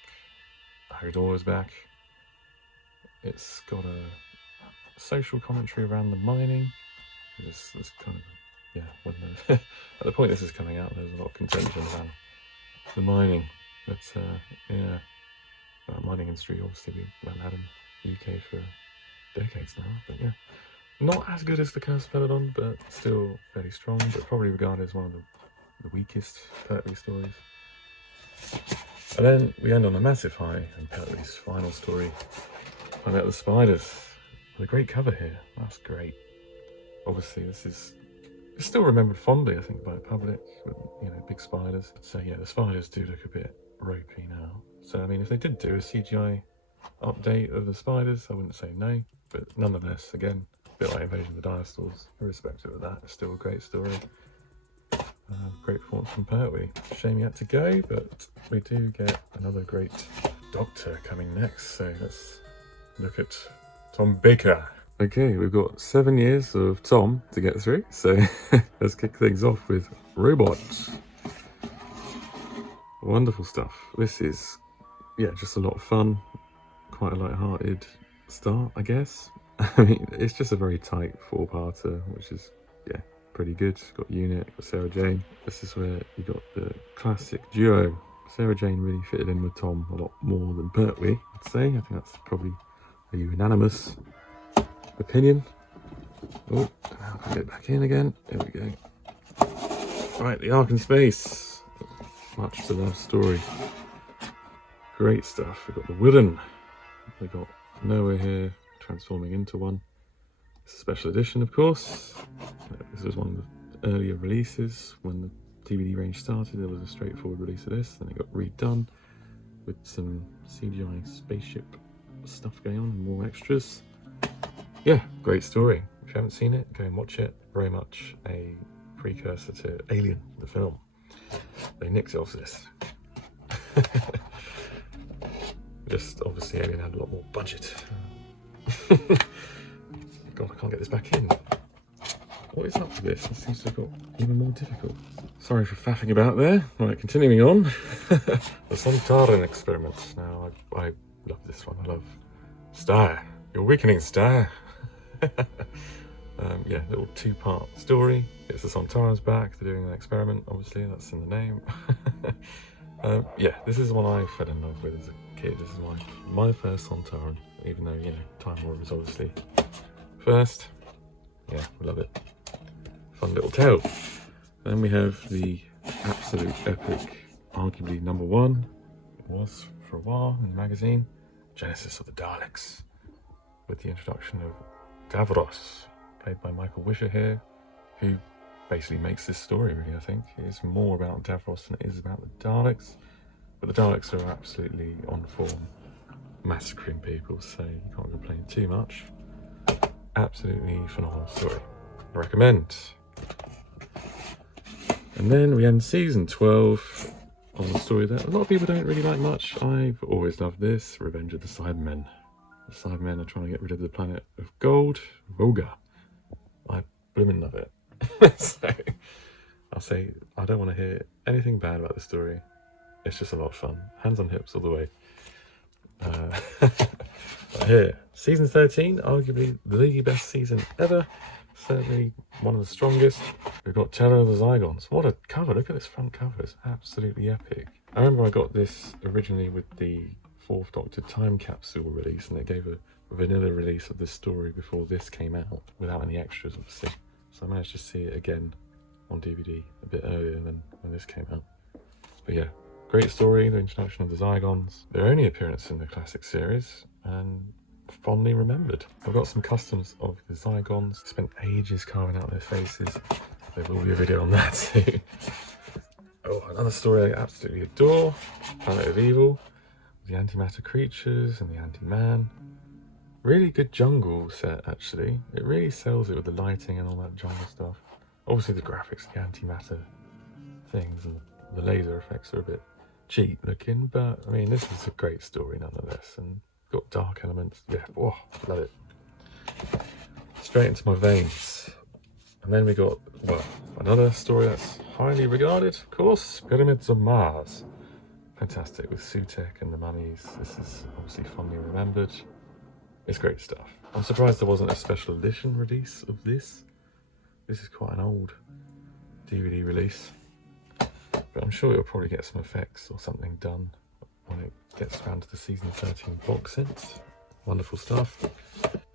Agador is back. It's got a social commentary around the mining. This kind of, yeah, when the, at the point this is coming out, there's a lot of contention around the mining. But yeah, mining industry, obviously we haven't had in the UK for decades now, but yeah, not as good as the Cursed Peladon, but still fairly strong, but probably regarded as one of the weakest Pertwee stories. And then we end on a massive high in Pertwee's final story, Planet of the Spiders, with a great cover here. That's great. Obviously it's still remembered fondly, I think, by the public, with, you know, big spiders. So yeah, the spiders do look a bit ropey now. So I mean, if they did do a CGI update of the spiders, I wouldn't say no, but nonetheless, again, a bit like Invasion of the Dinosaurs, irrespective of that, it's still a great story. Great performance from Pertwee. Shame he had to go, but we do get another great Doctor coming next, so let's look at Tom Baker. Okay, we've got 7 years of Tom to get through, so let's kick things off with Robots. Wonderful stuff. This is, yeah, just a lot of fun. Quite a light-hearted start, I guess. I mean, it's just a very tight 4-parter, which is, yeah, pretty good. Got Unit, got Sarah Jane. This is where you got the classic duo. Sarah Jane really fitted in with Tom a lot more than Pertwee, I'd say. I think that's probably a unanimous opinion. Oh, now I can get back in again. There we go. Right, the Ark in Space. Much beloved story. Great stuff. We've got the Wooden. We got Noah here transforming into one. It's a special edition, of course. This was one of the earlier releases. When the DVD range started, there was a straightforward release of this. Then it got redone with some CGI spaceship stuff going on and more extras. Yeah, great story. If you haven't seen it, go and watch it. Very much a precursor to Alien, the film. They nicked it off this. Just obviously Alien had a lot more budget. God, I can't get this back in. What is up with this? It seems to have got even more difficult. Sorry for faffing about there. Right, continuing on. The Sontaran experiment. Now, I love this one. I love Star. You're weakening, Star. Yeah, little two-part story. It's the Sontarans back. They're doing an experiment, obviously, that's in the name. Yeah, this is one I fell in love with as a kid. This is my first Sontaran, even though, you know, Time War was obviously first. Yeah, we love it. Fun little tale. Then we have the absolute epic, arguably #1. It was for a while in the magazine. Genesis of the Daleks, with the introduction of Davros, played by Michael Wisher here, who basically makes this story, really, I think. It's more about Davros than it is about the Daleks, but the Daleks are absolutely on form, massacring people, so you can't complain too much. Absolutely phenomenal story. I recommend. And then we end season 12 on a story that a lot of people don't really like much. I've always loved this, Revenge of the Cybermen. The Cybermen are trying to get rid of the planet of gold, Voga. I blooming love it. So, I'll say, I don't want to hear anything bad about the story. It's just a lot of fun. Hands on hips all the way. But here, season 13, arguably the best season ever. Certainly one of the strongest. We've got Terror of the Zygons. What a cover, look at this front cover, it's absolutely epic. I remember I got this originally with the 4th Doctor time capsule release, and they gave a vanilla release of this story before this came out, without any extras obviously. So I managed to see it again on DVD a bit earlier than when this came out. But yeah, great story, the introduction of the Zygons. Their only appearance in the classic series, and fondly remembered. I've got some customs of the Zygons. Spent ages carving out their faces. There will be a video on that too. Oh, another story I absolutely adore. Planet of Evil. The antimatter creatures and the anti-man. Really good jungle set, actually. It really sells it with the lighting and all that jungle stuff. Obviously the graphics, the antimatter things and the laser effects are a bit cheap looking, but I mean, this is a great story nonetheless, and got dark elements. Yeah, oh, love it. Straight into my veins. And then we got, well, another story that's highly regarded, of course, Pyramids of Mars. Fantastic, with Sutek and the mummies. This is obviously fondly remembered. It's great stuff. I'm surprised there wasn't a special edition release of this. This is quite an old DVD release. But I'm sure it'll probably get some effects or something done when it gets around to the season 13 box sets. Wonderful stuff.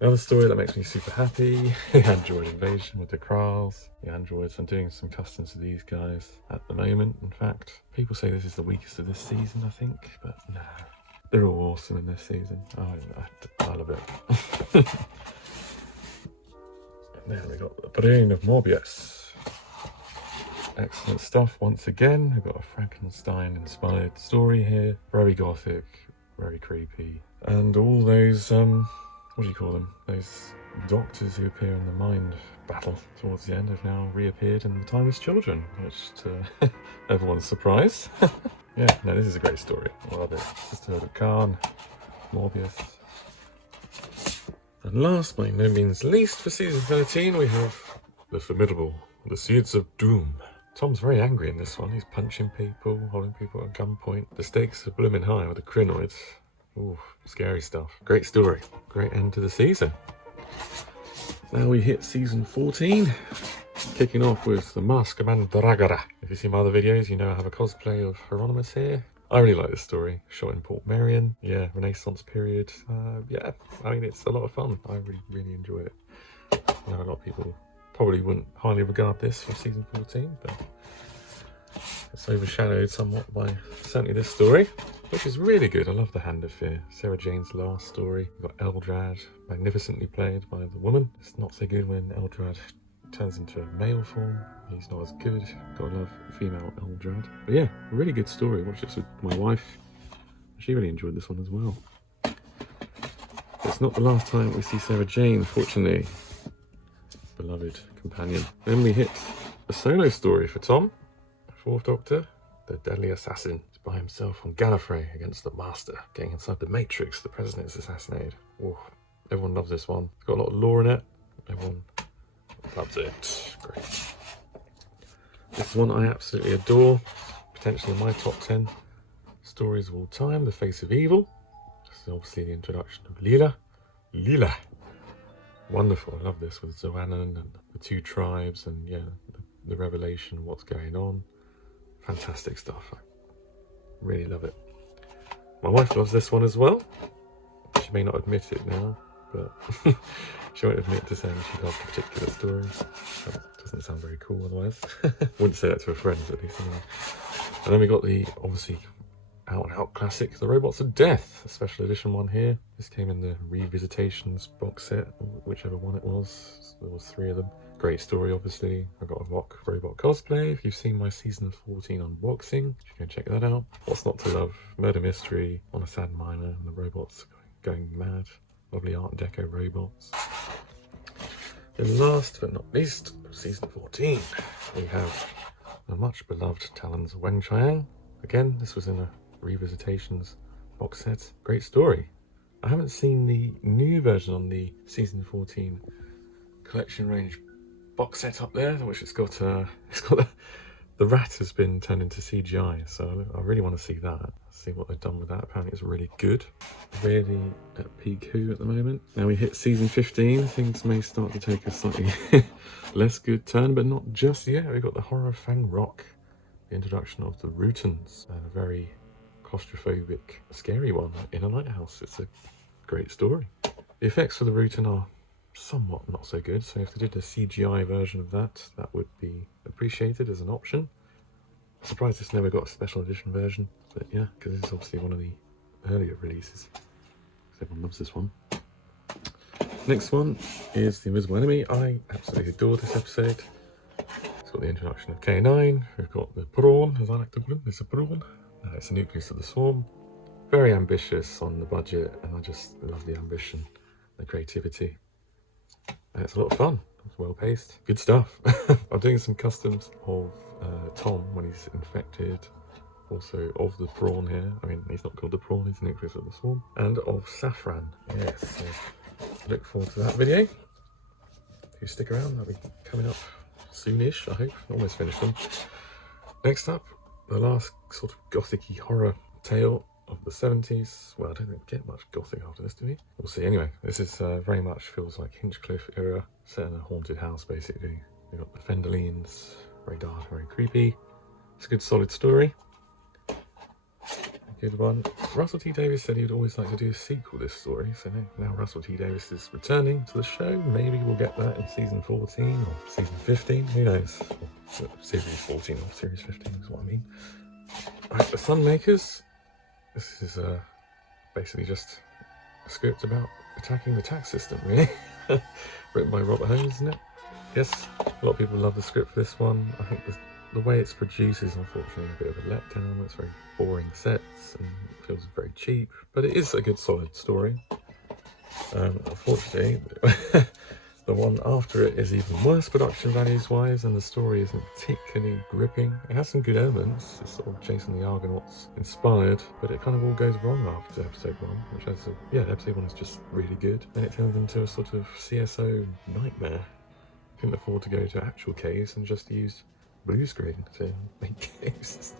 Another story that makes me super happy, the Android Invasion with the Kralls. The androids, I'm doing some customs to these guys at the moment, in fact. People say this is the weakest of this season, I think, but no. They're all awesome in this season. I love it. And then we got the Brain of Morbius. Excellent stuff once again. We've got a Frankenstein-inspired story here. Very gothic, very creepy. And all those, what do you call them? Those doctors who appear in the mind battle towards the end have now reappeared in the Timeless Children, which to everyone's surprise. Yeah, no, this is a great story. I love it. Sisterhood of Khan, Morbius. And last but no means least for season 13, we have the formidable, the Seeds of Doom. Tom's very angry in this one. He's punching people, holding people at gunpoint. The stakes are blooming high with the crinoids. Ooh, scary stuff. Great story. Great end to the season. Now we hit season 14. Kicking off with the Mask of Mandragora. If you see my other videos, you know I have a cosplay of Hieronymus here. I really like this story. Shot in Port Merion. Yeah, Renaissance period. Yeah, I mean, it's a lot of fun. I really enjoy it. I know a lot of people probably wouldn't highly regard this for season 14, but it's overshadowed somewhat by certainly this story, which is really good. I love the Hand of Fear. Sarah Jane's last story. We've got Eldrad, magnificently played by the woman. It's not so good when Eldrad turns into a male form. He's not as good. Gotta love female Eldrad. But yeah, a really good story. Watched this with my wife. She really enjoyed this one as well. It's not the last time we see Sarah Jane, fortunately. Beloved companion. Then we hit a solo story for Tom, 4th Doctor, the Deadly Assassin. He's by himself on Gallifrey against the Master, getting inside the Matrix. The President is assassinated. Ooh, everyone loves this one. It's got a lot of lore in it. Everyone loves it. Great. This is one I absolutely adore. Potentially in my top 10 stories of all time. The Face of Evil. This is obviously the introduction of Leela. Wonderful. I love this with Zoannon and the two tribes, and yeah, the revelation of what's going on. Fantastic stuff. I really love it. My wife loves this one as well. She may not admit it now, but she won't admit to saying she loved a particular story. That doesn't sound very cool otherwise. Wouldn't say that to her friends at least. Anyway. And then we got the, obviously, out and out classic, The Robots of Death, a special edition one here. This came in the Revisitations box set, whichever one it was. There was 3 of them. Great story, obviously. I've got a robot cosplay. If you've seen my season 14 unboxing, you can go check that out. What's not to love? Murder mystery on a sad minor, and the robots going mad. Lovely Art Deco robots. Then last but not least, season 14, we have the much beloved Talons of Weng-Chiang. Again, this was in a Revisitations box set. Great story. I haven't seen the new version on the season 14 collection range box set up there, which it's got the rat has been turned into CGI, so I really want to see that. See what they've done with that. Apparently it's really good. Really at peak Who at the moment. Now we hit season 15, things may start to take a slightly less good turn, but not just yet. We've got the horror Fang Rock, the introduction of the Rutons, and a very claustrophobic, scary one in a lighthouse. It's a great story. The effects for the Ruton are somewhat not so good, so if they did a CGI version of that, that would be appreciated as an option. I'm surprised this never got a special edition version, but yeah, because it's obviously one of the earlier releases. Everyone loves this one. Next one is The Invisible Enemy. I absolutely adore this episode. It's got the introduction of K9. We've got the prawn, as I like to call him. It's a prawn. It's a nucleus of the swarm. Very ambitious on the budget, and I just love the ambition, the creativity. And it's a lot of fun. It's well paced. Good stuff. I'm doing some customs of Tom when he's infected. Also of the prawn here. I mean, he's not called the prawn, he's the nucleus of the swarm. And of Saffron. Yes, so look forward to that video. If you stick around, that'll be coming up soonish, I hope. Almost finished them. Next up, the last sort of gothic-y horror tale of the 70s. Well, I don't think we get much gothic after this, do we? We'll see. Anyway, this is very much feels like Hinchcliffe era, set in a haunted house, basically. We've got the Fenderlines, very dark, very creepy. It's a good, solid story. Good one. Russell T Davies said he would always like to do a sequel to this story, so now Russell T Davies is returning to the show. Maybe we'll get that in season 14 or season 15, who knows? Or series 14 or series 15 is what I mean. Right, The Sunmakers. This is basically just a script about attacking the tax system, really. Written by Robert Holmes, isn't it? Yes, a lot of people love the script for this one. I think the way it's produced is unfortunately a bit of a letdown. It's very boring sets and it feels very cheap, but it is a good solid story. Unfortunately, the one after it is even worse production values wise, and the story isn't particularly gripping. It has some good elements, it's sort of Jason the Argonauts inspired, but it kind of all goes wrong after episode 1, which has episode 1 is just really good. Then it turns into a sort of CSO nightmare. Couldn't afford to go to actual caves and just use blue screen to make caves.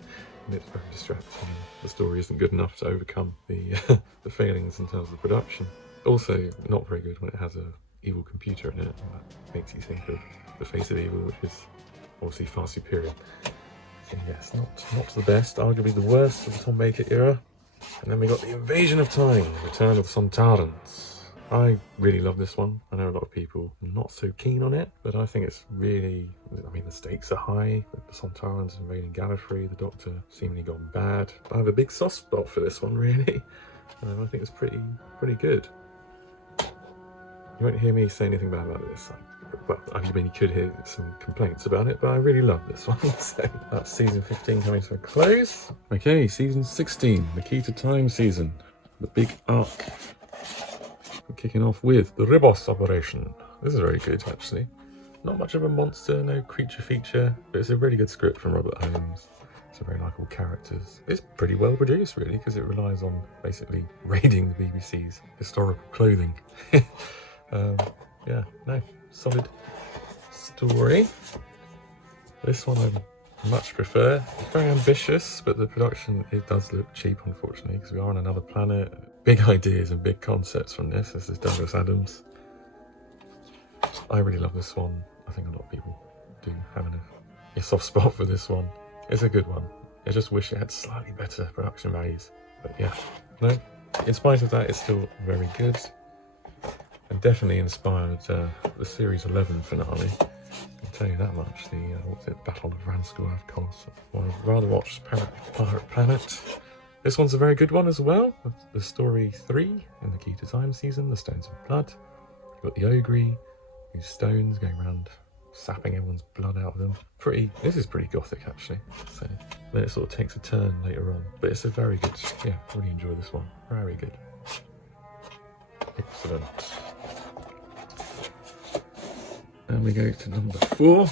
And it's very distracting. The story isn't good enough to overcome the the failings in terms of production. Also, not very good when it has a evil computer in it, and that makes you think of The Face of Evil, which is obviously far superior. So yes, not the best, arguably the worst of the Tom Baker era. And then we got The Invasion of Time, Return of the Sontarans. I really love this one. I know a lot of people are not so keen on it, but I think it's really, I mean, the stakes are high. The Sontarans invading Gallifrey, the Doctor seemingly gone bad. I have a big soft spot for this one, really. I think it's pretty good. You won't hear me say anything bad about this. Well, I mean, you could hear some complaints about it, but I really love this one. So that's season 15 coming to a close. Okay, season 16, the Key to Time season, the big arc. We're kicking off with the Ribos Operation. This is very good, actually. Not much of a monster, no creature feature, but it's a really good script from Robert Holmes. Some very likeable characters. It's pretty well produced, really, because it relies on basically raiding the BBC's historical clothing. Yeah, no, solid story. This one I much prefer. It's very ambitious, but the production, it does look cheap, unfortunately, because we are on another planet. Big ideas and big concepts from this. This is Douglas Adams. I really love this one. I think a lot of people do have a soft spot for this one. It's a good one. I just wish it had slightly better production values. But yeah, no, in spite of that, it's still very good. And definitely inspired the Series 11 finale. I'll tell you that much. The what's it, Battle of Ranskow Kos. I'd rather watch Pirate Planet. This one's a very good one as well. The story 3 in the Key to Time season, the Stones of Blood. You've got the Ogre, these stones going around sapping everyone's blood out of them. This is pretty gothic actually. So then it sort of takes a turn later on. But it's a very good, yeah, really enjoy this one. Very good. Excellent. And we go to number 4.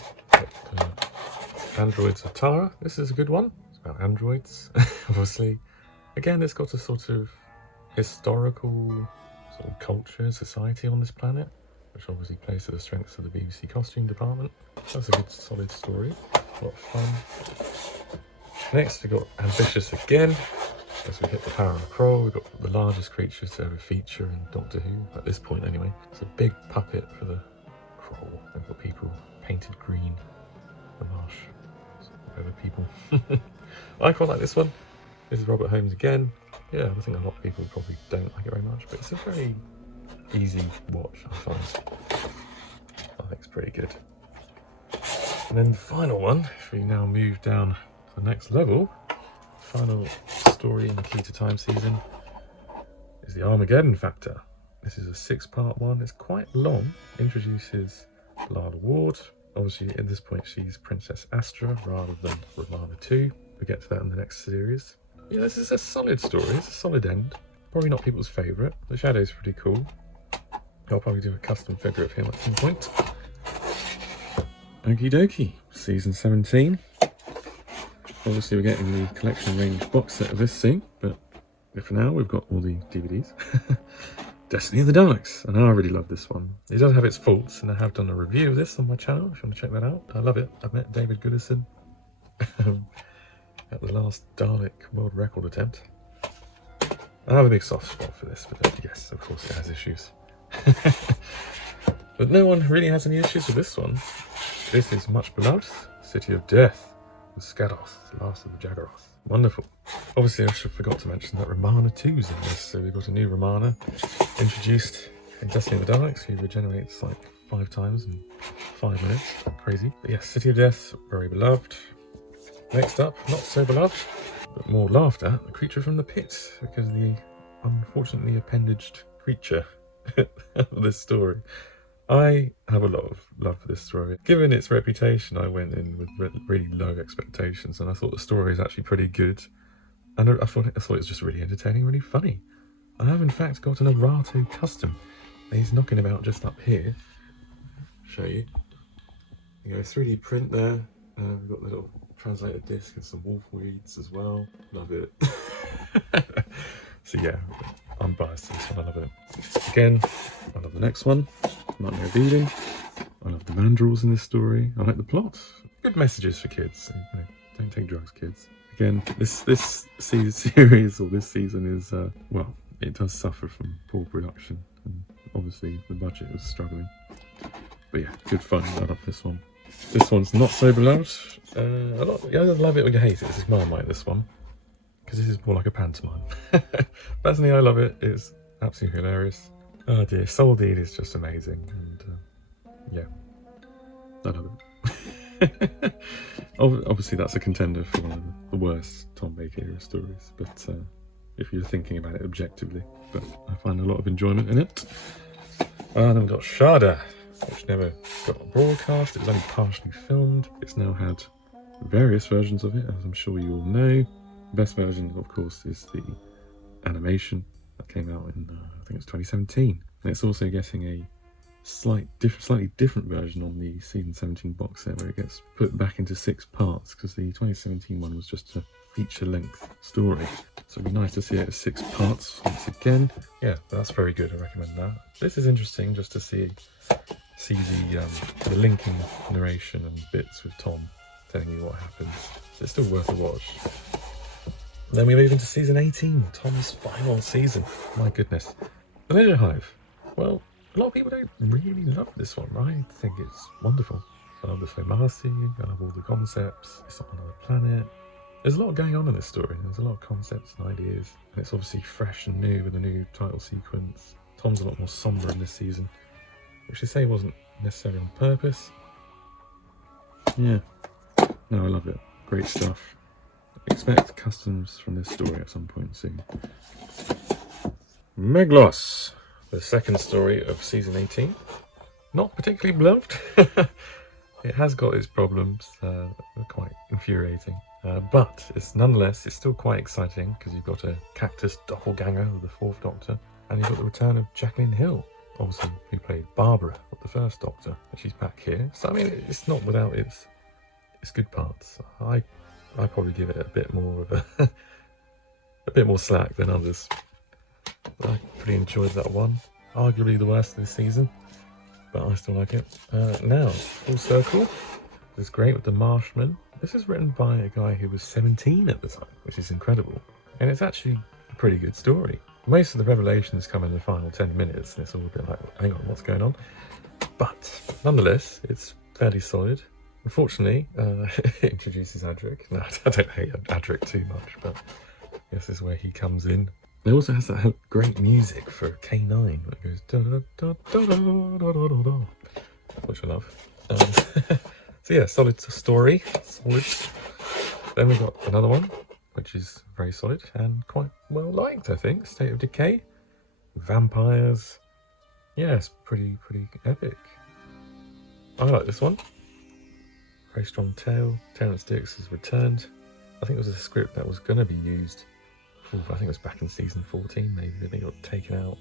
Androids of Tara. This is a good one. It's about androids, obviously. Again, it's got a sort of historical sort of culture, society on this planet, which obviously plays to the strengths of the BBC costume department. That's a good, solid story. A lot of fun. Next, we've got Ambitious again. As we hit the power of the Kroll, we've got the largest creature to ever feature in Doctor Who, at this point anyway. It's a big puppet for the Kroll. We've got people painted green, the marsh, whatever people. I quite like this one. This is Robert Holmes again. Yeah, I think a lot of people probably don't like it very much, but it's a very easy watch, I find. I think it's pretty good. And then the final one, if we now move down to the next level, final story in the Key to Time season is the Armageddon Factor. This is a 6-part one. It's quite long. Introduces Lala Ward. Obviously, at this point, she's Princess Astra rather than Romana 2. We'll get to that in the next series. Yeah, this is a solid story. It's a solid end. Probably not people's favourite. The Shadow's pretty cool. I'll probably do a custom figure of him at some point. Okie dokie. Season 17. Obviously, we're getting the collection range box set of this soon, but for now, we've got all the DVDs. Destiny of the Daleks, and I really love this one. It does have its faults, and I have done a review of this on my channel, if you want to check that out. I love it. I've met David Goodison at the last Dalek world record attempt. I have a big soft spot for this, but yes, of course it has issues. But no one really has any issues with this one. This is much beloved, City of Death, with Skadoth, the last of the Jaggeroth. Wonderful. Obviously, I forgot to mention that Romana 2's in this, so we've got a new Romana introduced in Destiny of the Daleks, who regenerates like 5 times in 5 minutes. Crazy. But yes, City of Death, very beloved. Next up, not so beloved, but more laughed at, the creature from the pit, because of the unfortunately appendaged creature of this story. I have a lot of love for this story. Given its reputation, I went in with really low expectations, and I thought the story is actually pretty good. And I thought it was just really entertaining, really funny. I have in fact got an Arato custom. And he's knocking about just up here. Show you. You go 3D print there. We've got the little translator disc and some wolf weeds as well. Love it. So yeah, I'm biased to this one. I love it. Again, I love the next one. Nightmare of Eden. I love the mandrels in this story. I like the plot. Good messages for kids. You know, don't take drugs, kids. Again, this series or this season is well, it does suffer from poor production, and obviously the budget was struggling. But yeah, good fun. I love this one. This one's not so beloved. You either love it or you hate it. This is Marmite, this one, because this is more like a pantomime. Personally, I love it. It's absolutely hilarious. Oh dear, Soul Deed is just amazing, and yeah, I love it. Obviously, that's a contender for one of the worst Tom Baker era stories, but if you're thinking about it objectively, but I find a lot of enjoyment in it. And then we've got Shada, which never got broadcast. It was only partially filmed. It's now had various versions of it, as I'm sure you all know. The best version, of course, is the animation that came out in, I think it's 2017. And it's also getting a slightly different version on the season 17 box set, where it gets put back into 6 parts, because the 2017 one was just a feature-length story. So it'd be nice to see it as 6 parts once again. Yeah, that's very good. I recommend that. This is interesting just to see the linking narration and bits with Tom telling you what happens. So it's still worth a watch. Then we move into season 18, Tom's final season. My goodness. The Leisure Hive. Well, A lot of people don't really love this one. I think it's wonderful. I love the flowmassing, I love all the concepts. It's on another planet. There's a lot going on in this story. There's a lot of concepts and ideas. And it's obviously fresh and new with a new title sequence. Tom's a lot more somber in this season, which they say wasn't necessarily on purpose. Yeah. No, I love it. Great stuff. Expect customs from this story at some point soon. Meglos, the second story of season 18. Not particularly beloved. It has got its problems, they're quite infuriating. But it's nonetheless, it's still quite exciting because you've got a cactus doppelganger of the 4th Doctor, and you've got the return of Jacqueline Hill, obviously, who played Barbara of the 1st Doctor, and she's back here. So I mean, it's not without its good parts. I probably give it a bit more of a bit more slack than others. I pretty enjoyed that one. Arguably the worst of this season, but I still like it. Now, full circle. This is great with the Marshman. This is written by a guy who was 17 at the time, which is incredible. And it's actually a pretty good story. Most of the revelations come in the final 10 minutes, and it's all a bit like, hang on, what's going on? But nonetheless, it's fairly solid. Unfortunately, it introduces Adric. No, I don't hate Adric too much, but this is where he comes in. It also has that great music for K9, where it goes da da da da da da da da, which I love. So yeah, solid story, solid. Then we've got another one, which is very solid and quite well liked, I think. State of Decay, vampires. Yeah, it's pretty epic. I like this one. Very strong tale. Terrence Dix has returned. I think it was a script that was going to be used. I think it was back in season 14, maybe, but they got taken out.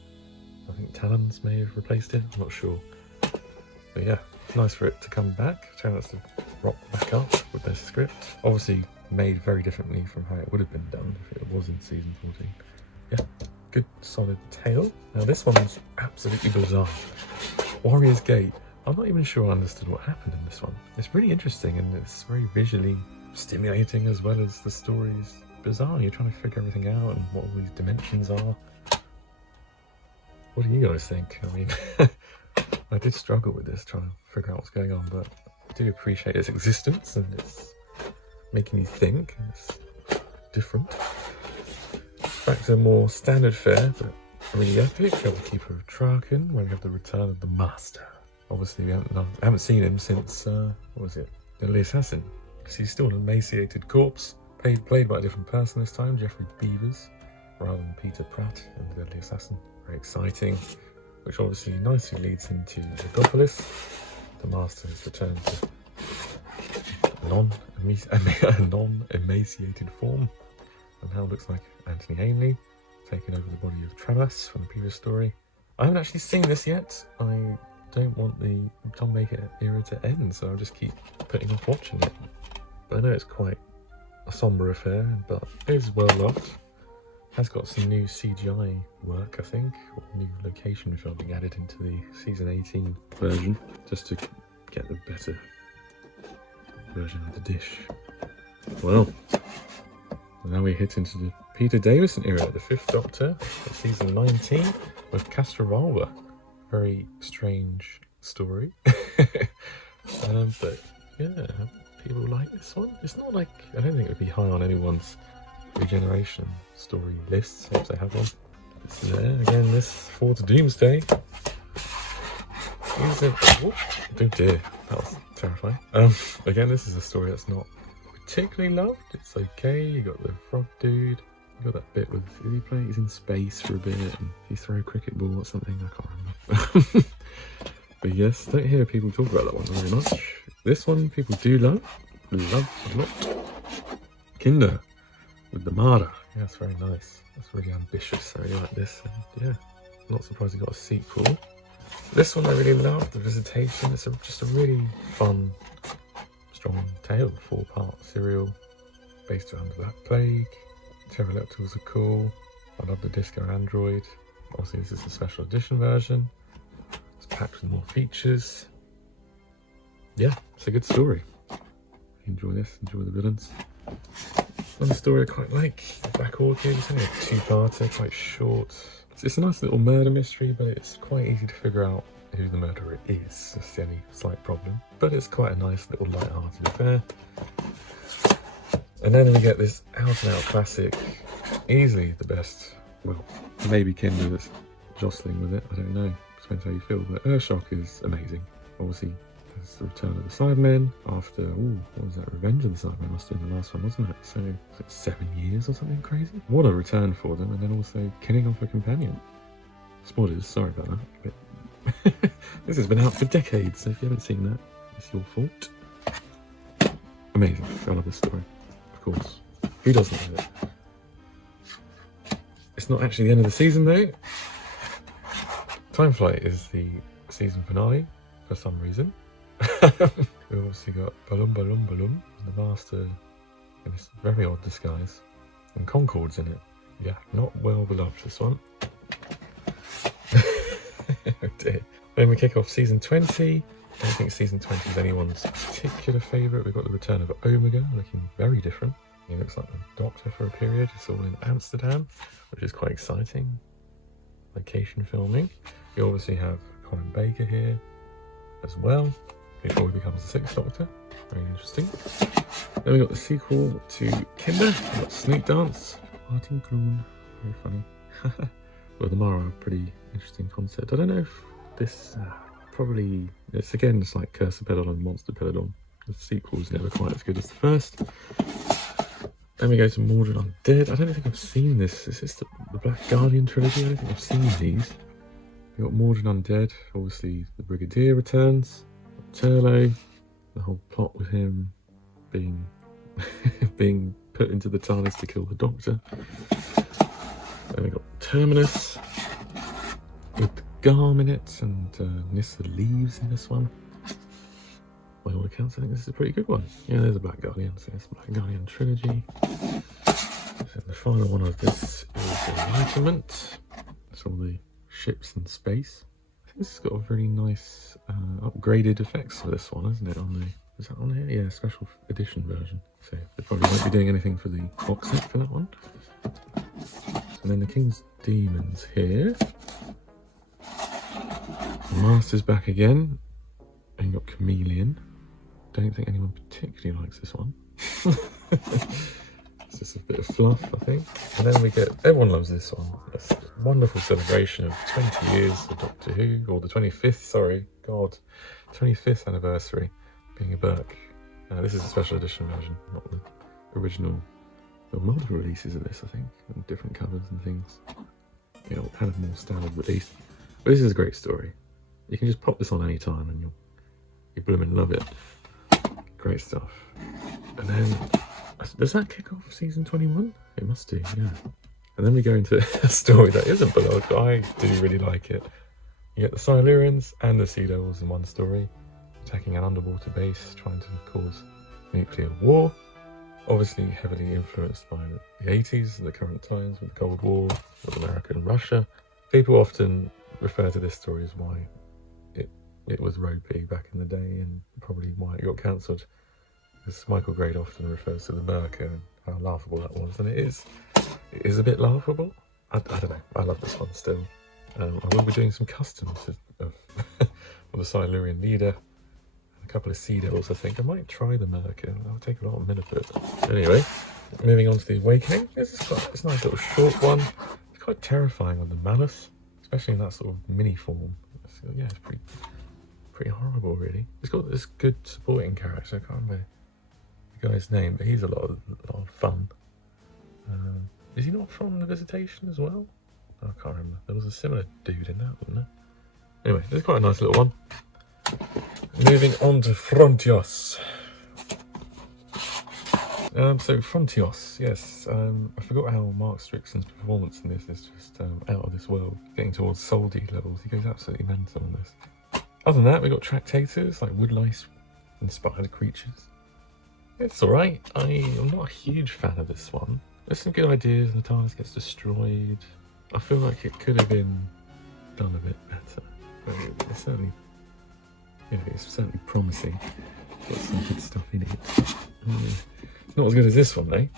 I think Talons may have replaced it, I'm not sure. But yeah, nice for it to come back. Terrence to rock back up with their script. Obviously made very differently from how it would have been done if it was in season 14. Yeah, good solid tale. Now this one's absolutely bizarre. Warrior's Gate. I'm not even sure I understood what happened in this one. It's really interesting and it's very visually stimulating as well as the story's bizarre. You're trying to figure everything out and what all these dimensions are. What do you guys think? I mean, I did struggle with this, trying to figure out what's going on, but I do appreciate its existence and it's making you think. It's different. Back to more standard fare, but really epic. We have the Keeper of Traken, where we have the return of the Master. Obviously, we haven't seen him since, what was it? The Assassin. Because he's still an emaciated corpse. Played by a different person this time, Jeffrey Beavers, rather than Peter Pratt in The Deadly Assassin. Very exciting, which obviously nicely leads into Legopolis. The Master has returned to non-emaciated form, and now looks like Anthony Ainley taking over the body of Travis from the previous story. I haven't actually seen this yet. I don't want the Tom Baker era to end, so I'll just keep putting off watching it. But I know it's quite a somber affair, but it is well loved. Has got some new CGI work, I think, or new location filming added into the season 18 version, just to get the better version of the dish. Well, now we hit into the Peter Davison era, the 5th Doctor, season 19, with Castrovalva. Very strange story. But yeah, people like this one. It's not like, I don't think it would be high on anyone's regeneration story lists, if they have one. It's there. Again, this Ford Doomsday. Oh dear, that was terrifying. Again, this is a story that's not particularly loved. It's okay. You got the frog dude. You got that bit with, he's in space for a bit and he throw a cricket ball or something, I can't remember. But yes, don't hear people talk about that one very much. This one people do love a lot. Kinder with the Mara. Yeah, that's very nice. That's really ambitious. I really like this. And yeah, not surprised you got a sequel. This one I really love, The Visitation. It's just a really fun, strong tale, 4-part serial based around the Black Plague. Pterodactyls are cool. I love the Disco Android. Obviously this is the special edition version. It's packed with more features. Yeah, it's a good story. Enjoy this, enjoy the villains. One story I quite like, Black Orchid. It's only a two-parter, quite short. It's a nice little murder mystery, but it's quite easy to figure out who the murderer is. That's the only slight problem. But it's quite a nice little light-hearted affair. And then we get this out-and-out classic, easily the best. Well, maybe Kinder that's jostling with it, I don't know. Depends how you feel, but Earthshock is amazing. Obviously, there's the return of the Cybermen after, what was that? Revenge of the Cybermen must have been the last one, wasn't it? So, was it 7 years or something crazy? What a return for them, and then also killing off a companion. Spoilers, sorry about that. But this has been out for decades, so if you haven't seen that, it's your fault. Amazing. I love this story, of course. Who doesn't love it? It's not actually the end of the season, though. Time Flight is the season finale, for some reason. We've obviously got Balloon Balloon Balloon, and the Master in this very odd disguise, and Concord's in it. Yeah, not well beloved, this one. Oh dear. Then we kick off season 20. I don't think season 20 is anyone's particular favourite. We've got the return of Omega, looking very different. He looks like the Doctor for a period. It's all in Amsterdam, which is quite exciting. Location filming. We obviously have Colin Baker here as well, before he becomes the Sixth Doctor. Very interesting. Then we got the sequel to Kinder. We got Sneak Dance. Martin Kroon. Very funny. Well, the Mara, pretty interesting concept. I don't know if this probably, it's again just like Curse of Peladon and Monster Peladon. The sequel is never quite as good as the first. Then we go to Mordred Undead. I don't think I've seen this. Is this the Black Guardian trilogy? I don't think I've seen these. We got Mordred Undead. Obviously, the Brigadier returns. Turlo. The whole plot with him being being put into the TARDIS to kill the Doctor. Then we got Terminus with Garm in it, and Nissa leaves in this one. By all accounts, I think this is a pretty good one. Yeah, there's a Black Guardian, so it's Black Guardian trilogy. So the final one of this is Enlightenment. It's all the ships in space. I think this has got a very nice upgraded effects for this one, isn't it? Is that on here? Yeah, special edition version. So they probably won't be doing anything for the box set for that one. And then the King's Demons here. The Master's back again. And you've got Chameleon. Don't think anyone particularly likes this one. It's just a bit of fluff, I think. And then we get, everyone loves this one. It's a wonderful celebration of 20 years of Doctor Who, or the 25th, sorry, God, 25th anniversary, being a Burke. This is a special edition version, not the original. There were multiple releases of this, I think, and different covers and things. You know, kind of more standard release. But this is a great story. You can just pop this on any time and you blooming love it. Great stuff. And then, does that kick off season 21? It must do, yeah. And then we go into a story that isn't beloved, but I do really like it. You get the Silurians and the Sea Devils in one story, attacking an underwater base, trying to cause nuclear war. Obviously heavily influenced by the 80s, the current times with the Cold War, with America and Russia. People often refer to this story as why it was ropey back in the day, and probably why it got cancelled. Because Michael Grade often refers to the Merca and how laughable that was, and it is a bit laughable. I don't know, I love this one still. I will be doing some customs of the Silurian leader, and a couple of Sea Devils, I think. I might try the Merca, that'll take a lot of minute. Anyway, moving on to the Awakening. This is quite a nice little short one. It's quite terrifying with the Malice, especially in that sort of mini form. Yeah, it's pretty horrible, really. It's got this good supporting character. I can't remember the guy's name, but he's a lot of fun. Is he not from The Visitation as well? I can't remember. There was a similar dude in that, wasn't there? Anyway, it's quite a nice little one. Moving on to Frontios. So Frontios, yes. I forgot how Mark Strickson's performance in this is just out of this world. Getting towards Soldy levels. He goes absolutely mental in this. Other than that, we've got Tractators, like woodlice inspired creatures. It's alright. I'm not a huge fan of this one. There's some good ideas, and the TARDIS gets destroyed. I feel like it could have been done a bit better. But it's certainly, it's certainly promising. It's got some good stuff in it. It's not as good as this one, though.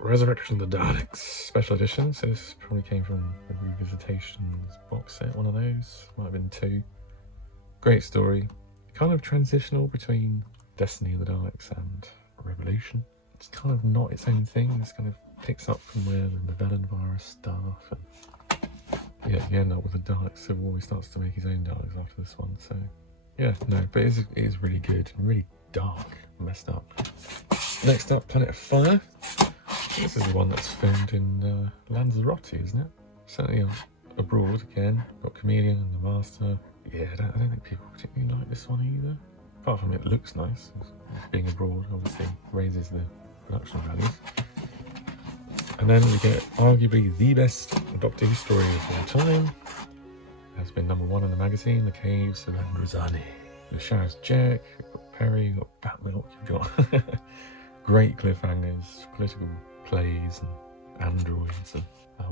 Resurrection of the Daleks special edition. So this probably came from the Revisitations box set, one of those. Might have been 2. Great story. Kind of transitional between Destiny of the Daleks and Revolution. It's kind of not its own thing. This kind of picks up from where the Velen virus stuff, and yeah, you end up with the Dalek Civil War. He starts to make his own Daleks after this one. So yeah, no, but it is really good and really dark, messed up. Next up, Planet of Fire. This is the one that's filmed in Lanzarote, isn't it? Certainly abroad again. Got Chameleon and the Master. Yeah, I don't think people particularly like this one either. Apart from it looks nice. Being abroad obviously raises the production values. And then we get arguably the best Doctor Who story of all time. It has been #1 in the magazine, The Caves of Androzani. The Sheriff's Jack, you've got Perry, you've got Batman, you've got great cliffhangers, political plays and androids and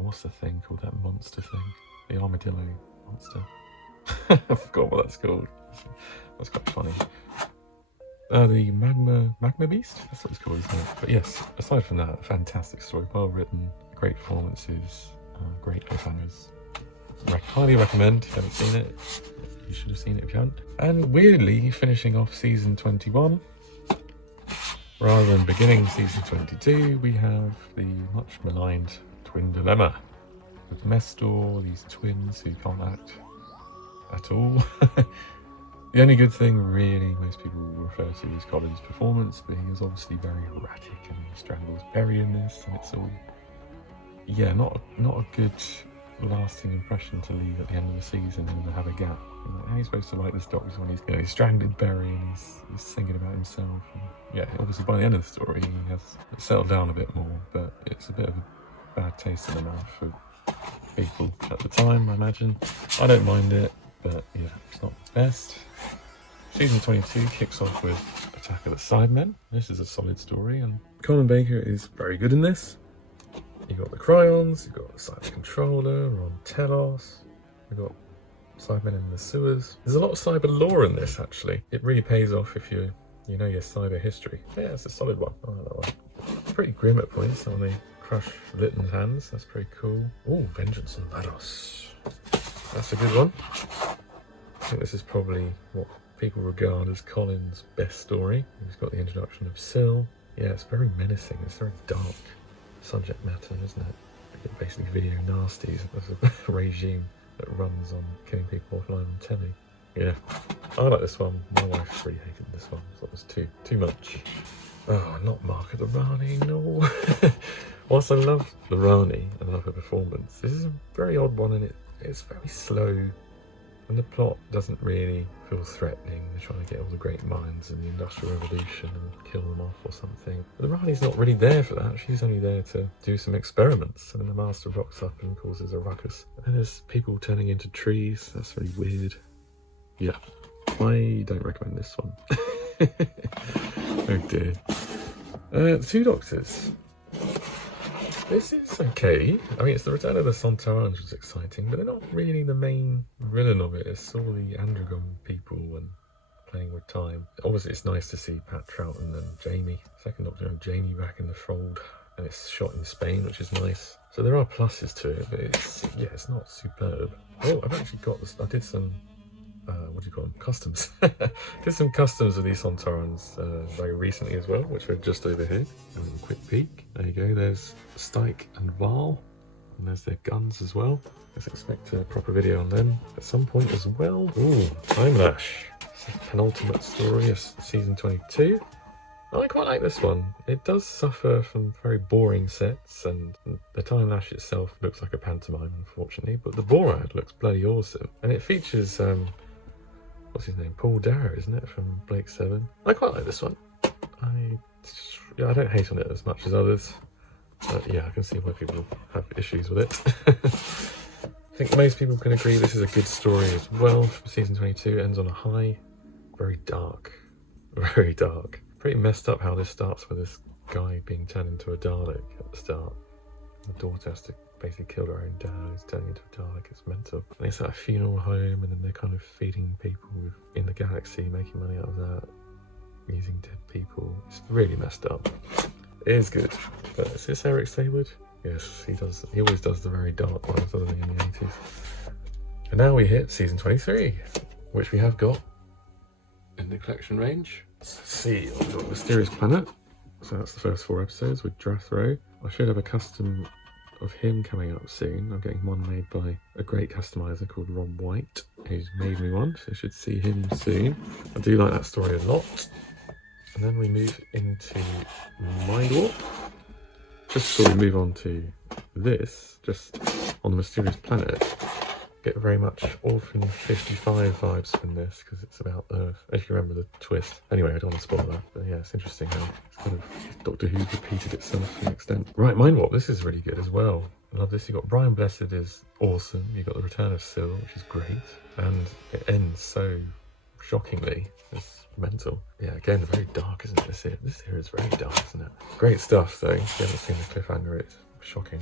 what's the thing called, that monster thing? The armadillo monster. I forgot what that's called. That's quite funny. The Magma Beast? That's what it's called, isn't it? But yes, aside from that, fantastic story, well written, great performances, great cliffhangers. Highly recommend if you haven't seen it. You should have seen it if you haven't. And weirdly, finishing off season 21, rather than beginning season 22, we have the much maligned twin dilemma. With Mestor, these twins who can't act at all. The only good thing, really, most people refer to is Colin's performance, but he is obviously very erratic and he strangles Perry in this, and it's all, yeah, not a good lasting impression to leave at the end of the season and then have a gap. You know, how are you supposed to like this Doctor when he's strangled Perry and he's thinking about himself? And yeah, obviously by the end of the story he has settled down a bit more, but it's a bit of a bad taste in the mouth for people at the time, I imagine. I don't mind it, but yeah, it's not the best. Season 22 kicks off with Attack of the Cybermen. This is a solid story, and Colin Baker is very good in this. You've got the Cryons, you've got the Cyber Controller on Telos, you've got Cybermen in the sewers. There's a lot of cyber lore in this, actually. It really pays off if you know your cyber history. Yeah, it's a solid one. I like that one. Pretty grim at points when they crush Litton's hands. That's pretty cool. Oh, Vengeance on Vados. That's a good one. I think this is probably what people regard as Colin's best story. He's got the introduction of Syl. Yeah, it's very menacing. It's very dark subject matter, isn't it? It basically video nasties. There's a regime that runs on killing people offline on telly. Yeah, I like this one. My wife really hated this one, so it was too much. Oh, not Mark of the Rani, no. Whilst I love the Rani and love her performance, this is a very odd one, and it's very slow. And the plot doesn't really feel threatening. They're trying to get all the great minds in the Industrial Revolution and kill them off or something. But the Rani's not really there for that. She's only there to do some experiments. And then the Master rocks up and causes a ruckus. And there's people turning into trees. That's really weird. Yeah, I don't recommend this one. Oh dear. The Two Doctors. This is okay. I mean, it's the return of the Sontarans, which is exciting, but they're not really the main villain of it. It's all the Androgon people and playing with time. Obviously, it's nice to see Pat Troughton and Jamie, Second Doctor and Jamie back in the fold, and it's shot in Spain, which is nice. So there are pluses to it, but it's not superb. Oh, I've actually got this. I did some, what do you call them? Customs. Did some customs of these Sontarans very recently as well, which are just over here. A little quick peek. There you go. There's Stike and Val, and there's their guns as well. Let's expect a proper video on them at some point as well. Ooh, Time Lash. It's a penultimate story of season 22. I quite like this one. It does suffer from very boring sets, and the Time Lash itself looks like a pantomime, unfortunately, but the Borad looks bloody awesome. And it features, what's his name? Paul Darrow, isn't it? From Blake 7. I quite like this one. I don't hate on it as much as others. Yeah, I can see why people have issues with it. I think most people can agree this is a good story as well. Season 22 ends on a high. Very dark. Very dark. Pretty messed up how this starts with this guy being turned into a Dalek at the start. The daughter has to basically kill her own dad. He's turning into a Dalek. It's mental. And it's at a funeral home, and then they're kind of feeding people in the galaxy, making money out of that, using dead people. It's really messed up. It is good. But is this Eric Saywood? Yes, he does. He always does the very dark ones, doesn't he, in the 80s? And now we hit season 23, which we have got in the collection range. Let's see, we've got Mysterious Planet. So that's the first 4 episodes with Drathro. I should have a custom of him coming up soon. I'm getting one made by a great customizer called Rob White, who's made me one, so I should see him soon. I do like that story a lot. And then we move into Mind Warp. Just before we move on to this, just on the Mysterious Planet, get very much Orphan 55 vibes from this, because it's about Earth, if you remember the twist. Anyway, I don't want to spoil that, but yeah, it's interesting how it's kind of Doctor Who repeated itself to an extent. Right, Mind Warp, this is really good as well. I love this. You've got Brian Blessed is awesome, you've got the return of Syl, which is great, and it ends so shockingly. It's mental. Yeah, again, very dark, isn't it? This here is very dark, isn't it? Great stuff, though. If you haven't seen the cliffhanger, it's shocking.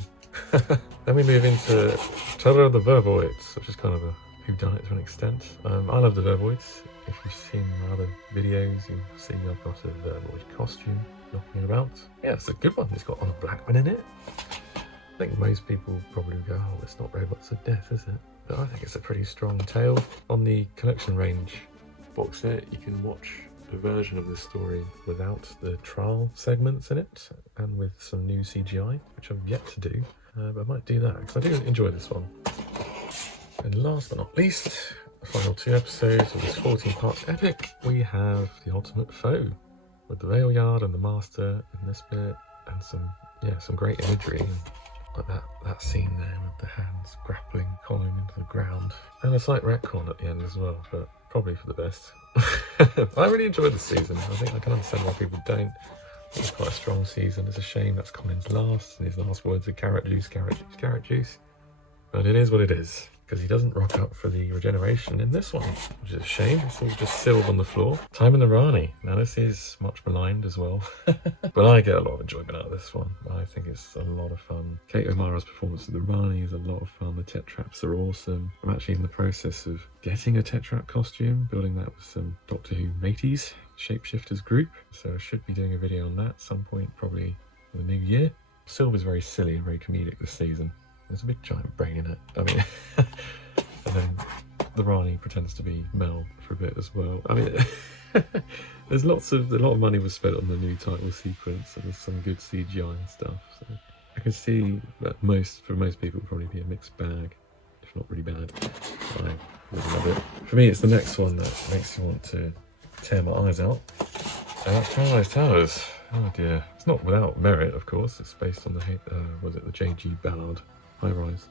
Then we move into Terror of the Vervoids, which is kind of a whodunit to an extent. I love the Vervoids. If you've seen my other videos, you'll see I've got a Vervoid costume knocking about. Yeah, it's a good one. It's got Honor Blackman in it. I think most people probably go, oh, it's not Robots of Death, is it? But I think it's a pretty strong tale. On the collection range box set, you can watch a version of this story without the trial segments in it, and with some new CGI, which I've yet to do. But I might do that, because I do enjoy this one. And last but not least, the final 2 episodes of this 14-part epic, we have The Ultimate Foe, with the Veil Yard and the Master in this bit, and some great imagery, like that scene there with the hands grappling Colin into the ground, and a slight retcon at the end as well, but probably for the best. I really enjoyed this season. I think I can understand why people don't. It's quite a strong season. It's a shame that's Colin's last, and his last words are carrot juice, carrot juice, carrot juice. But it is what it is, because he doesn't rock up for the regeneration in this one, which is a shame. It's all just sealed on the floor. Time in the Rani. Now this is much maligned as well, but I get a lot of enjoyment out of this one. I think it's a lot of fun. Kate O'Mara's performance of the Rani is a lot of fun. The Tetraps are awesome. I'm actually in the process of getting a Tetrap costume, building that with some Doctor Who mateys, Shapeshifters group. So I should be doing a video on that at some point, probably in the new year. Silver's very silly and very comedic this season. There's a big giant brain in it. I mean, and then the Rani pretends to be Mel for a bit as well. I mean, there's a lot of money was spent on the new title sequence, and there's some good CGI and stuff. So I can see that for most people, it'll probably be a mixed bag, if not really bad. I really love it. For me, it's the next one that makes you want to tear my eyes out, and that's Paradise Towers. Oh dear. It's not without merit, of course. It's based on the J.G. Ballard High Rise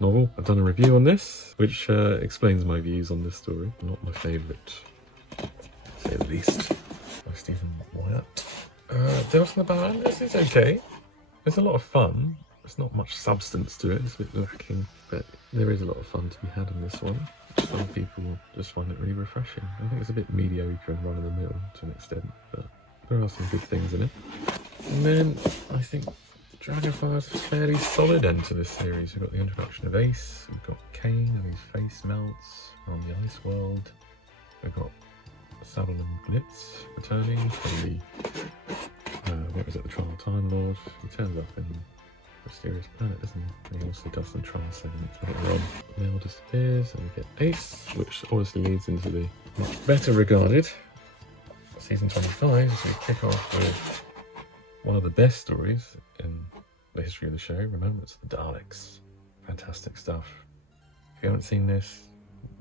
novel. I've done a review on this, which explains my views on this story. Not my favourite, to say the least, by Stephen Wyatt. Delta in the Baron, this is okay. It's a lot of fun. There's not much substance to it. It's a bit lacking, but there is a lot of fun to be had in this one. Some people just find it really refreshing. I think it's a bit mediocre and run-of-the-mill to an extent, but there are some good things in it. And then I think Dragonfire is a fairly solid end to this series. We've got the introduction of Ace, we've got Kane and his face melts on the Ice World, we've got Saddle and Glitz returning from the Trial Time Lord. He turns up in Mysterious Planet, doesn't he? And he also does some trial segments later on. Mel disappears, and we get Ace, which obviously leads into the much better regarded season 25, as we kick off with one of the best stories in the history of the show, Remembrance of the Daleks. Fantastic stuff. If you haven't seen this,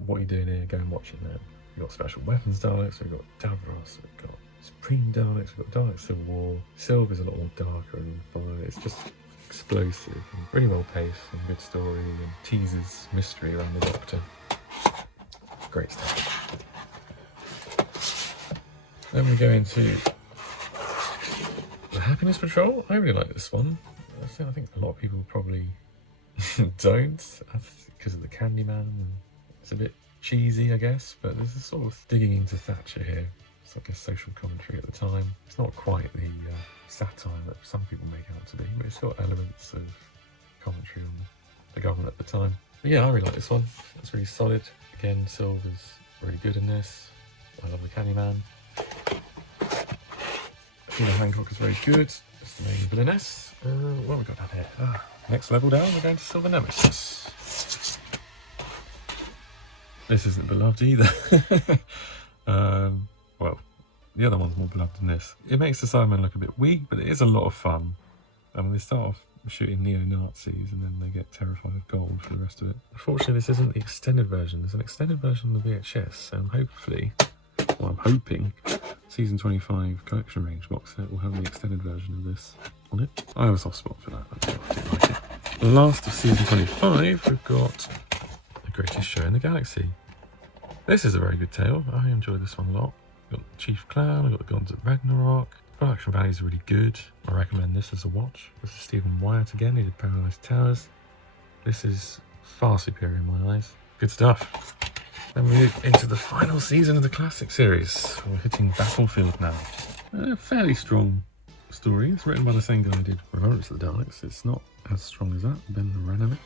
what are you doing here? Go and watch it now. We've got Special Weapons Daleks, we've got Davros, we've got Supreme Daleks, we've got Dalek Civil War. Silver's a lot more darker and fire. It's just explosive and really well paced and good story, and teases mystery around the Doctor. Great stuff. Then we go into the Happiness Patrol. I really like this one. I think a lot of people probably don't, because of the Candyman. It's a bit cheesy, I guess, but there's a sort of digging into Thatcher here. It's like a social commentary at the time. It's not quite the satire that some people make out to be, but it's got elements of commentary on the government at the time. But yeah, I really like this one. It's really solid. Again, Silver's really good in this. I love the Candyman. Tina Hancock is very good. That's the main villainess. What have we got down here? Next level down, we're going to Silver Nemesis. This isn't beloved either. Well, the other one's more beloved than this. It makes the Cybermen look a bit weak, but it is a lot of fun. I mean, they start off shooting neo-Nazis and then they get terrified of gold for the rest of it. Unfortunately, this isn't the extended version. There's an extended version of the VHS, and hopefully, well, I'm hoping, Season 25 Collection Range box set will have the extended version of this on it. I have a soft spot for that, that's why I didn't like it. Last of Season 25, we've got The Greatest Show in the Galaxy. This is a very good tale. I enjoy this one a lot. We've got the Chief Clown, we've got the Gods of Ragnarok. Production value is really good. I recommend this as a watch. This is Stephen Wyatt again, he did Paradise Towers. This is far superior in my eyes. Good stuff. Then we move into the final season of the classic series. We're hitting Battlefield now. A fairly strong story. It's written by the same guy who did Remembrance of the Daleks. It's not as strong as that, Ben Ranovich.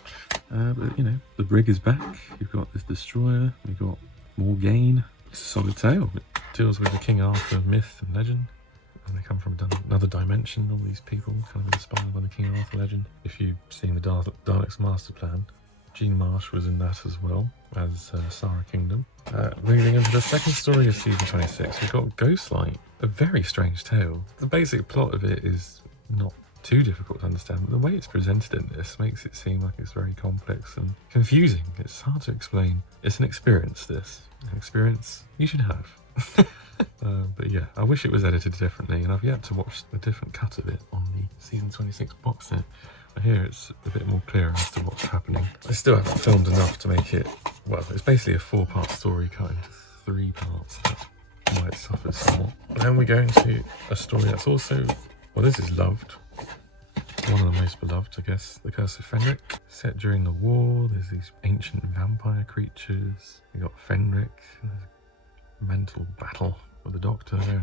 But you know, the brig is back. You've got this destroyer. We've got Morgaine. It's a solid tale. It deals with the King Arthur myth and legend. And they come from another dimension, all these people, kind of inspired by the King Arthur legend. If you've seen the Daleks Master Plan, Jean Marsh was in that as well, as Sarah Kingdom. Moving into the second story of Season 26, we've got Ghostlight, a very strange tale. The basic plot of it is not too difficult to understand, but the way it's presented in this makes it seem like it's very complex and confusing. It's hard to explain. It's an experience, this. An experience you should have. But yeah, I wish it was edited differently, and I've yet to watch a different cut of it on the Season 26 box set. I hear it's a bit more clear as to what's happening. I still haven't filmed enough to make it, well, it's basically a 4-part story cut into 3 parts. That's why it suffers somewhat. Then we go into a story that's also, well, this is loved. One of the most beloved, I guess, The Curse of Fenric. Set during the war, there's these ancient vampire creatures. You got Fenric, and there's a mental battle with the Doctor, and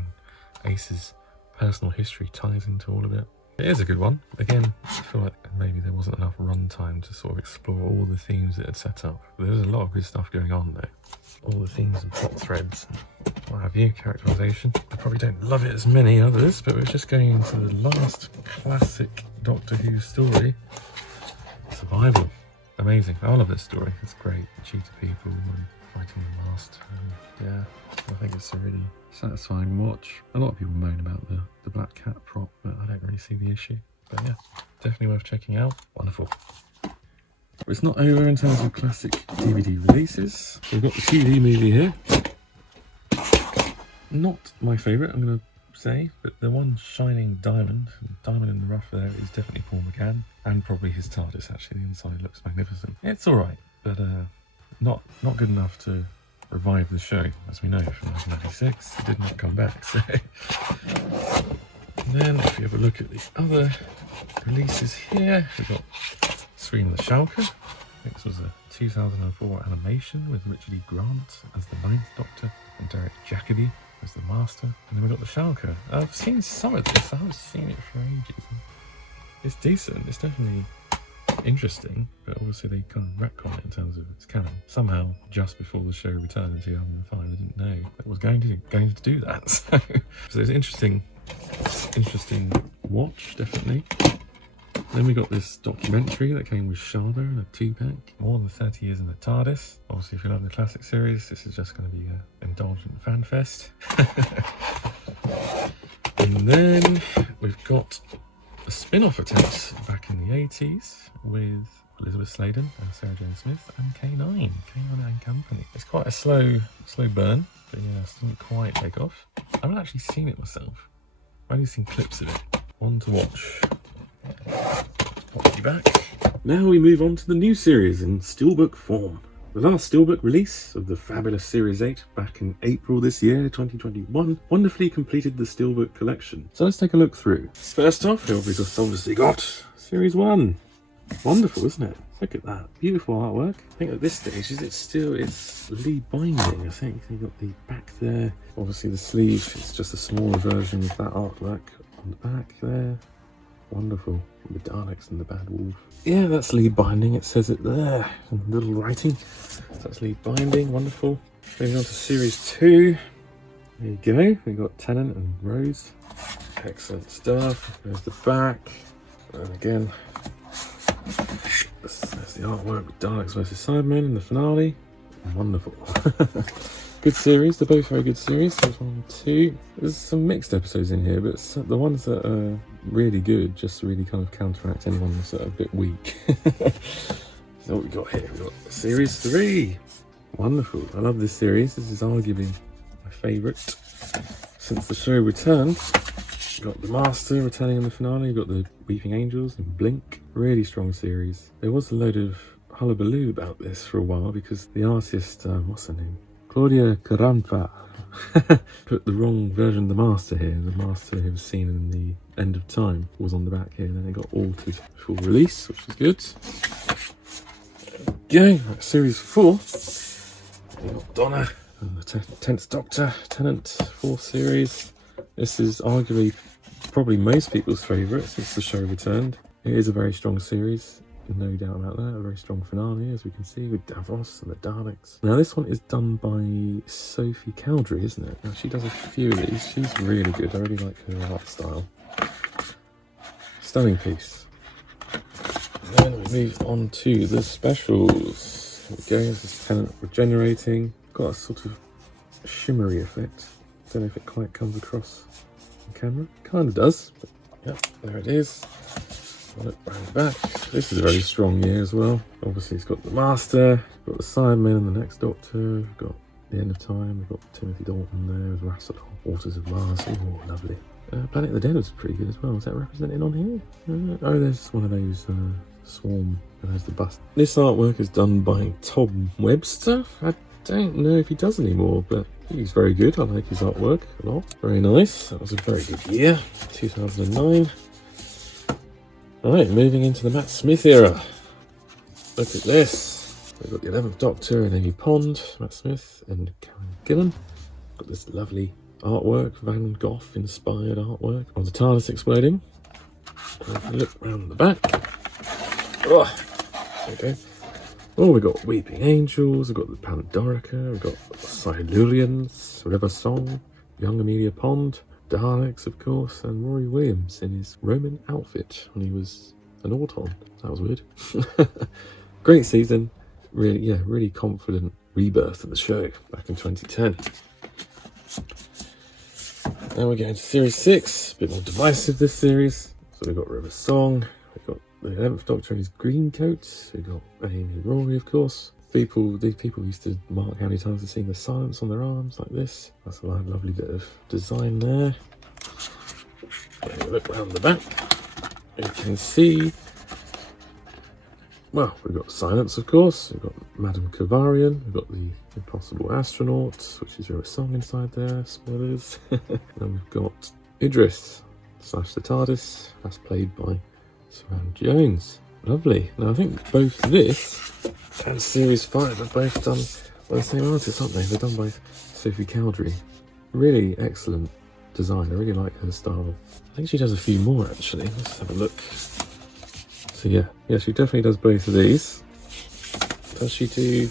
Ace's personal history ties into all of it. It is a good one. Again, I feel like maybe there wasn't enough runtime to sort of explore all the themes it had set up. But there's a lot of good stuff going on though. All the themes and plot threads and what have you, characterisation. I probably don't love it as many others, but we're just going into the last classic Doctor Who story. Survival. Amazing. I love this story. It's great. Cheetah people and fighting the mast. Yeah, I think it's a really satisfying watch. A lot of people moan about the black cat prop, but I don't really see the issue. But yeah, definitely worth checking out. Wonderful. It's not over in terms of classic DVD releases. We've got the TV movie here. Not my favourite, I'm going to say, but the one shining diamond in the rough there is definitely Paul McGann, and probably his TARDIS actually. The inside looks magnificent. It's alright, but not good enough to revive the show, as we know from 1996. It did not come back, so. And then if you have a look at the other releases here, we've got Scream the Schalke. This was a 2004 animation with Richard E. Grant as the Ninth Doctor and Derek Jacobi as the Master. And then we've got the Schalke. I've seen some of this, I haven't seen it for ages. It's decent, it's definitely interesting, but obviously they kind of retcon it in terms of its canon. Somehow, just before the show returned in 2005, they didn't know it was going to do that. So it's an interesting watch, definitely. Then we got this documentary that came with Sharda in a 2-pack. More than 30 years in the TARDIS. Obviously, if you like the classic series, this is just going to be an indulgent fan fest. And then we've got a spin-off attempt back in the 80s with Elizabeth Sladen and Sarah Jane Smith and K9 and Company. It's quite a slow burn, but yeah, it didn't quite take off. I haven't actually seen it myself. I've only seen clips of it. One to watch. Pop you back. Now we move on to the new series in Steelbook form. The last Steelbook release of the fabulous Series 8 back in April this year, 2021, wonderfully completed the Steelbook collection. So let's take a look through. First off, we've obviously got Series 1. Wonderful, isn't it? Look at that. Beautiful artwork. I think at this stage, it's lead binding, I think. You've got the back there. Obviously the sleeve, it's just a smaller version of that artwork on the back there. Wonderful. The Daleks and the Bad Wolf. Yeah, that's lead binding. It says it there in little writing. So that's lead binding. Wonderful. Moving on to Series 2. There you go. We've got Tennant and Rose. Excellent stuff. There's the back. And again, there's the artwork with Daleks versus Cybermen in the finale. Wonderful. Good series. They're both very good series. There's 1 and 2. There's some mixed episodes in here, but the ones that are really good just really kind of counteract any ones that are a bit weak. So what we got here? We've got Series 3. Wonderful. I love this series. This is arguably my favourite since the show returned. You've got the Master returning in the finale. You've got the Weeping Angels and Blink. Really strong series. There was a load of hullabaloo about this for a while because the artist, what's her name? Claudia Carampa put the wrong version of the Master here. The Master who was seen in the End of Time was on the back here, and then it got altered for release, which is good. Okay, Series 4. We've got Donna and the 10th Doctor, Tennant, 4th series. This is arguably probably most people's favourite since the show returned. It is a very strong series, no doubt about that. A very strong finale, as we can see, with Davros and the Daleks. Now this one is done by Sophie Cowdery, isn't it? Now she does a few of these. She's really good. I really like her art style. Stunning piece. And then we move on to the specials. Here we go. This is Tennant regenerating. Got a sort of shimmery effect. Don't know if it quite comes across on camera. Kind of does. But yeah, there it is. Look round the back. This is a very strong year as well. Obviously, it's got the Master, got the Cybermen and the Next Doctor. We've got the End of Time. We've got Timothy Dalton there as Rassilon. Waters of Mars. Oh, lovely. Planet of the Dead was pretty good as well. Is that represented on here? Oh, there's one of those Swarm. There's the bust. This artwork is done by Tom Webster. I don't know if he does anymore, but he's very good. I like his artwork a lot. Very nice. That was a very good year. 2009. Alright, moving into the Matt Smith era. Look at this. We've got the 11th Doctor and Amy Pond, Matt Smith and Karen Gillan. Got this lovely artwork, Van Gogh inspired artwork of the TARDIS exploding. And if you look around the back. Oh, there we go. Oh, we've got Weeping Angels, we've got the Pandorica, we've got Silurians, River Song, Young Amelia Pond, Daleks, of course, and Rory Williams in his Roman outfit when he was an Auton. That was weird. Great season. Really, yeah, really confident rebirth of the show back in 2010. Now we're getting to Series 6. A bit more divisive, this series. So we've got River Song, we've got the 11th Doctor in his green coat, we've got Amy and Rory, of course. These people used to mark how many times they've seen the silence on their arms, like this. That's a lovely bit of design there. When you look around the back, you can see, well, we've got Silence, of course. We've got Madame Kavarian. We've got the Impossible Astronaut, which is a song inside there, spoilers. And we've got Idris / the TARDIS. That's played by Saran Jones. Lovely. Now I think both this and Series 5 are both done by the same artist, aren't they? They're done by Sophie Cowdery. Really excellent design. I really like her style. I think she does a few more actually. Let's have a look. So yeah, she definitely does both of these. Does she do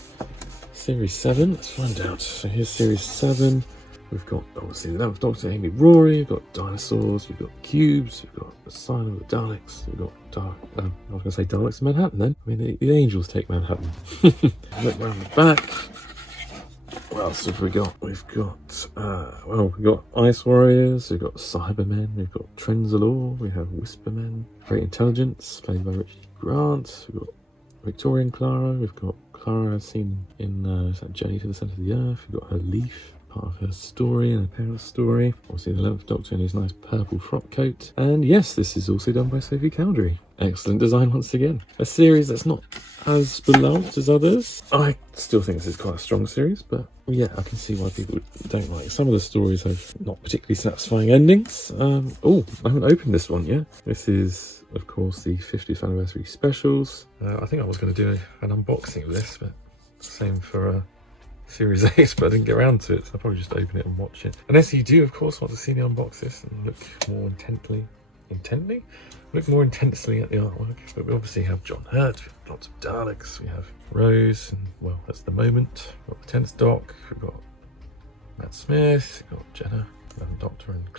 Series 7? Let's find out. So here's Series 7. We've got obviously the 11th Doctor, Amy Rory, we've got dinosaurs, we've got cubes, we've got the sign of the Daleks, we've got I was going to say Daleks in Manhattan then. I mean, the angels take Manhattan. Look around the back. What else have we got? We've got, we've got Ice Warriors, we've got Cybermen, we've got Trenzalore, we have Whispermen, Great Intelligence, played by Richard Grant, we've got Victorian Clara, we've got Clara seen in Journey to the Centre of the Earth, we've got her leaf, part of her story and her parents' story. Obviously the 11th Doctor in his nice purple frock coat. And yes, this is also done by Sophie Cowdery. Excellent design once again. A series that's not as beloved as others. I still think this is quite a strong series, but yeah, I can see why people don't like it. Some of the stories have not particularly satisfying endings. Oh, I haven't opened this one yet. This is, of course, the 50th anniversary specials. I think I was going to do an unboxing of this, but same for Series 8, but I didn't get around to it, so I'll probably just open it and watch it. Unless you do, of course, want to see me unbox this and look more intently at the artwork. But we obviously have John Hurt, we have lots of Daleks, we have Rose, and well, that's the moment. We've got the 10th Doc, we've got Matt Smith, we've got Jenna, 11th Doctor, and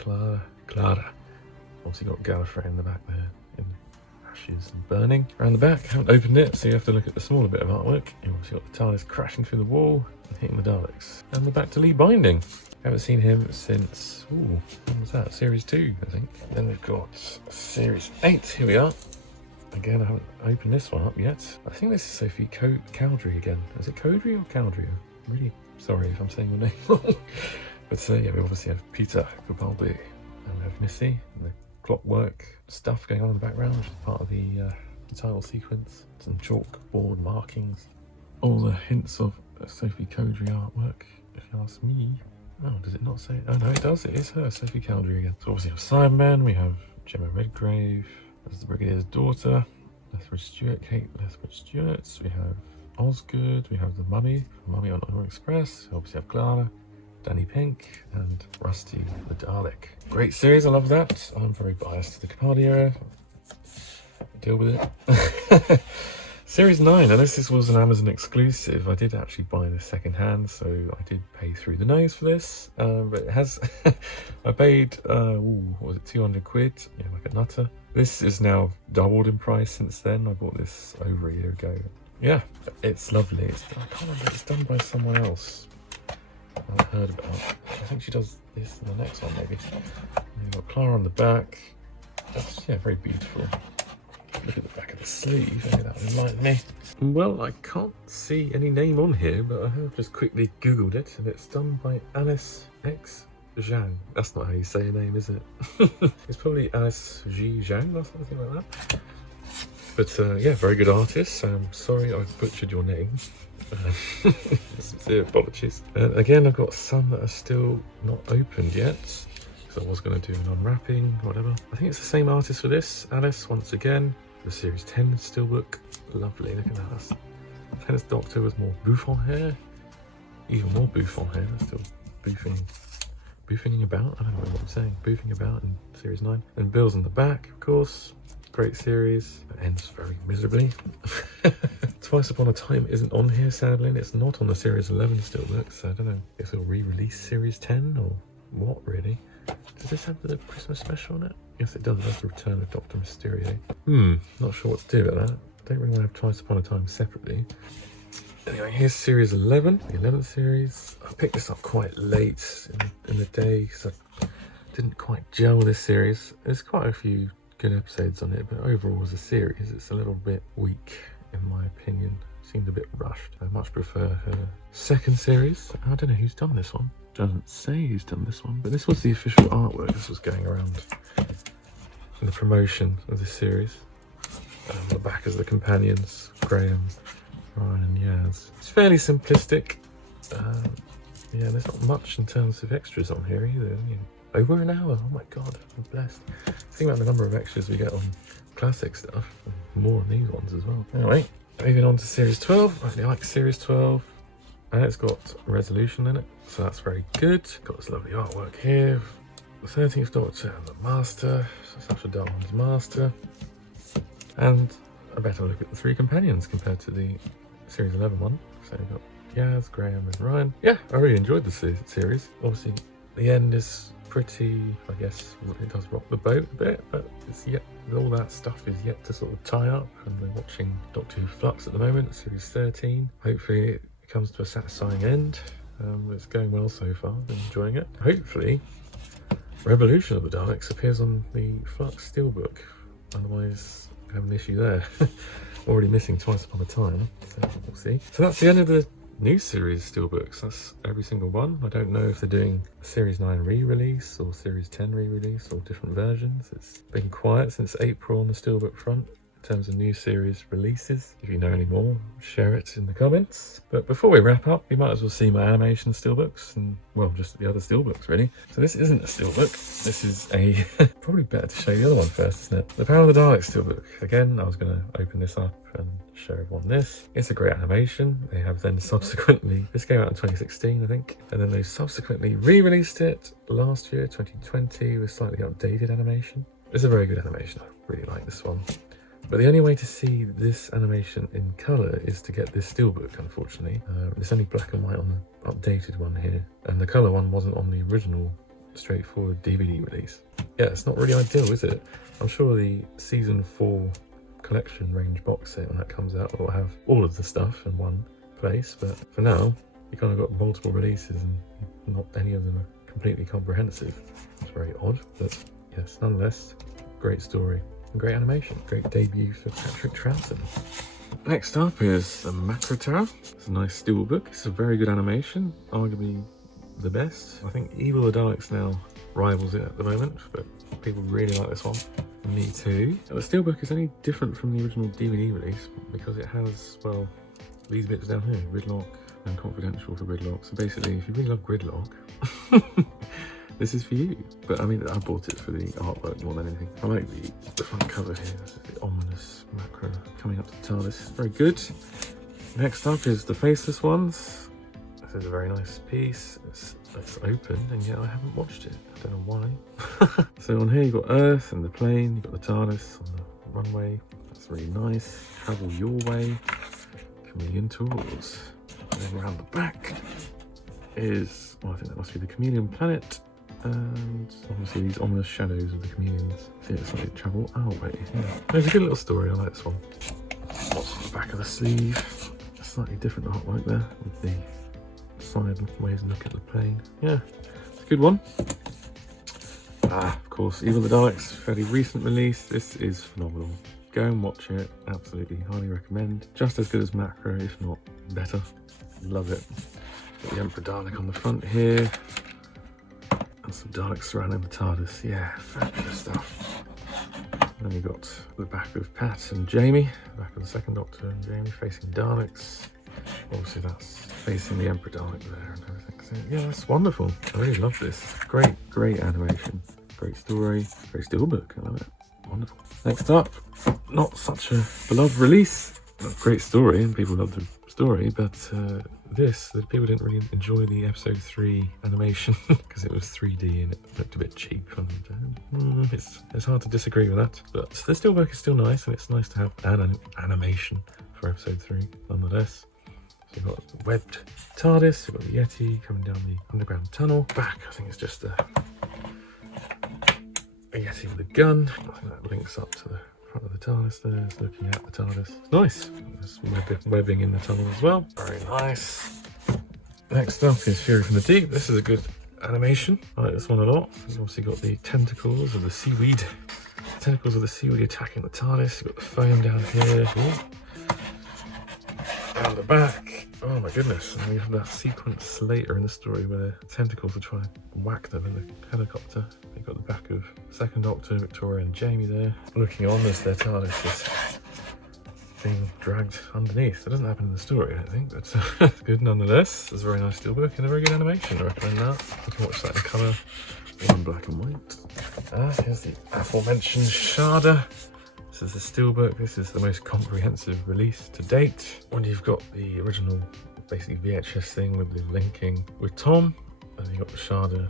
Clara. Obviously got Gallifrey in the back there, in ashes and burning. Around the back, haven't opened it, so you have to look at the smaller bit of artwork. You've obviously got the TARDIS crashing through the wall and hitting the Daleks. And the back to Lee binding. Haven't seen him since, when was that? Series 2, I think. Then we've got Series 8, here we are. Again, I haven't opened this one up yet. I think this is Sophie Cowdery again. Is it Cowdery or Cowdery? I'm really sorry if I'm saying your name wrong. But yeah, we obviously have Peter Capaldi, and we have Missy, and the clockwork stuff going on in the background, which is part of the title sequence. Some chalkboard markings. All the hints of Sophie Cowdery artwork, if you ask me. Oh, does it not say? Oh no, it does. It is her, Sophie Cowdery again. So obviously we have Cyberman, we have Gemma Redgrave, that's the Brigadier's daughter, Lethbridge Stewart, Kate Lethbridge Stewart. We have Osgood, we have the Mummy, Mummy on Orient Express. We obviously have Clara, Danny Pink, and Rusty the Dalek. Great series, I love that. I'm very biased to the Capaldi era. Deal with it. Series 9, and this was an Amazon exclusive. I did actually buy this second hand, so I did pay through the nose for this. But it has, I paid, what was it, 200 quid? Yeah, like a nutter. This is now doubled in price since then. I bought this over a year ago. Yeah, it's lovely. I can't remember, it's done by someone else I've heard about. I think she does this in the next one, maybe. And you've got Clara on the back. That's, yeah, very beautiful. Look at the back of the sleeve, maybe that would enlighten me. Well, I can't see any name on here, but I have just quickly googled it, and it's done by Alice X Zhang. That's not how you say a name, is it? It's probably Alice G Zhang or something like that. But yeah, very good artist. I'm sorry I butchered your name. Sincere apologies. And again, I've got some that are still not opened yet. So I was going to do an unwrapping, whatever. I think it's the same artist for this, Alice, once again. The Series 10 Steelbook. Lovely, look at that. 10th Doctor with more bouffant hair. Even more bouffant hair, that's still boofing about. I don't know what I'm saying. Boofing about in Series 9. And Bill's in the back, of course. Great series. It ends very miserably. Twice Upon a Time isn't on here, sadly, and it's not on the Series 11 Steelbook, so I don't know if they'll re-release Series 10 or what, really. Does this have the Christmas special on it? Yes, it does. That's the Return of Dr. Mysterio. Not sure what to do about that. Don't really want to have Twice Upon a Time separately. Anyway, here's Series 11, the 11th series. I picked this up quite late in the day because I didn't quite gel with this series. There's quite a few good episodes on it, but overall as a series, it's a little bit weak, in my opinion. Seemed a bit rushed. I much prefer her second series. I don't know who's done this one. Doesn't say who's done this one, but this was the official artwork. This was going around in the promotion of this series. On the back is the companions, Graham, Ryan and Yaz. It's fairly simplistic. Yeah, there's not much in terms of extras on here either. Over an hour, oh my god, I'm blessed. Think about the number of extras we get on classic stuff, and more on these ones as well. Anyway, moving on to Series 12. I really like Series 12. And it's got resolution in it, so that's very good. Got this lovely artwork here. The 13th Doctor and the Master, Sacha Darwin's Master. And a better look at the three companions compared to the Series 11 one. So we've got Yaz, Graham and Ryan. Yeah, I really enjoyed the series. Obviously, the end is pretty, I guess, it does rock the boat a bit, but it's yet, all that stuff is yet to sort of tie up. And we're watching Doctor Who Flux at the moment, Series 13. Hopefully it comes to a satisfying end. It's going well so far, I'm enjoying it. Hopefully, Revolution of the Daleks appears on the Flux Steelbook, otherwise I have an issue there. Already missing Twice Upon a Time, so we'll see. So that's the end of the new series Steelbooks. That's every single one. I don't know if they're doing a Series 9 re-release or Series 10 re-release or different versions. It's been quiet since April on the Steelbook front in terms of new series releases. If you know any more, share it in the comments. But before we wrap up, you might as well see my animation Steelbooks and, well, just the other Steelbooks really. So this isn't a Steelbook. This is a, probably better to show you the other one first, isn't it? The Power of the Daleks Steelbook. Again, I was going to open this up and show everyone this. It's a great animation. They have then subsequently, this came out in 2016 I think, and then they subsequently re-released it last year, 2020, with slightly updated animation. It's a very good animation. I really like this one. But the only way to see this animation in colour is to get this Steelbook, unfortunately. It's only black and white on the updated one here, and the colour one wasn't on the original straightforward DVD release. Yeah, it's not really ideal, is it? I'm sure the season 4 collection range box set, when that comes out, will have all of the stuff in one place, but for now you kind of got multiple releases and not any of them are completely comprehensive. It's very odd, but yes, nonetheless, great story and great animation. Great debut for Patrick Troughton. Next up is the Macro Tower. It's a nice steelbook. It's a very good animation, arguably the best. I think Evil the Daleks now rivals it at the moment, but people really like this one. Me too. The steelbook is only different from the original DVD release because it has, well, these bits down here, Gridlock and Confidential for Gridlock. So basically, if you really love Gridlock, this is for you. But I mean, I bought it for the artwork more than anything. I like the front cover here. This is the ominous Macro coming up to the TARDIS. Very good. Next up is the Faceless Ones. This is a very nice piece. It's open, and yet I haven't watched it. I don't know why. So on here you've got Earth and the plane. You've got the TARDIS on the runway. That's really nice. Travel your way. Chameleon Tours. And then around the back is, well, I think that must be the Chameleon Planet. And obviously these ominous shadows of the chameleons. See, it's like travel our way. Yeah. There's a good little story. I like this one. What's on the back of the sleeve? A slightly different artwork there with the side ways to look at the plane. Yeah, it's a good one. Of course, Evil the Daleks, fairly recent release. This is phenomenal. Go and watch it. Absolutely, highly recommend. Just as good as Macro, if not better. Love it. Got the Emperor Dalek on the front here. And some Daleks surrounding the TARDIS. Yeah, fabulous stuff. And then you've got the back of Pat and Jamie. The back of the second Doctor and Jamie facing Daleks. Obviously that's facing the Emperor Dalek there and everything. So yeah, that's wonderful. I really love this. Great animation. Great story. Great steelbook. I love it. Wonderful. Next up, not such a beloved release. Great story, and people love the story, but the people didn't really enjoy the episode 3 animation because it was 3D and it looked a bit cheap, and it's hard to disagree with that. But the steelbook is still nice, and it's nice to have an animation for episode 3 nonetheless. So you've got the webbed TARDIS, you've got the Yeti coming down the underground tunnel. Back, I think it's just a Yeti with a gun. I think that links up to the front of the TARDIS there, it's looking at the TARDIS. It's nice. There's webbing in the tunnel as well. Very nice. Next up is Fury from the Deep. This is a good animation. I like this one a lot. You've obviously got the tentacles of the seaweed. Tentacles of the seaweed attacking the TARDIS. You've got the foam down here. Ooh. Down the back. Oh my goodness. And we have that sequence later in the story where the tentacles are trying to whack them in the helicopter. You've got the back of second Doctor, Victoria and Jamie there, looking on as their TARDIS is being dragged underneath. It doesn't happen in the story, I don't think, but it's good nonetheless. It's a very nice steelbook and a very good animation. I recommend that. You can watch that in colour or in black and white. Here's the aforementioned Sharda. This is the steelbook. This is the most comprehensive release to date. When you've got the original, basically VHS thing with the linking with Tom, and you've got the Sharda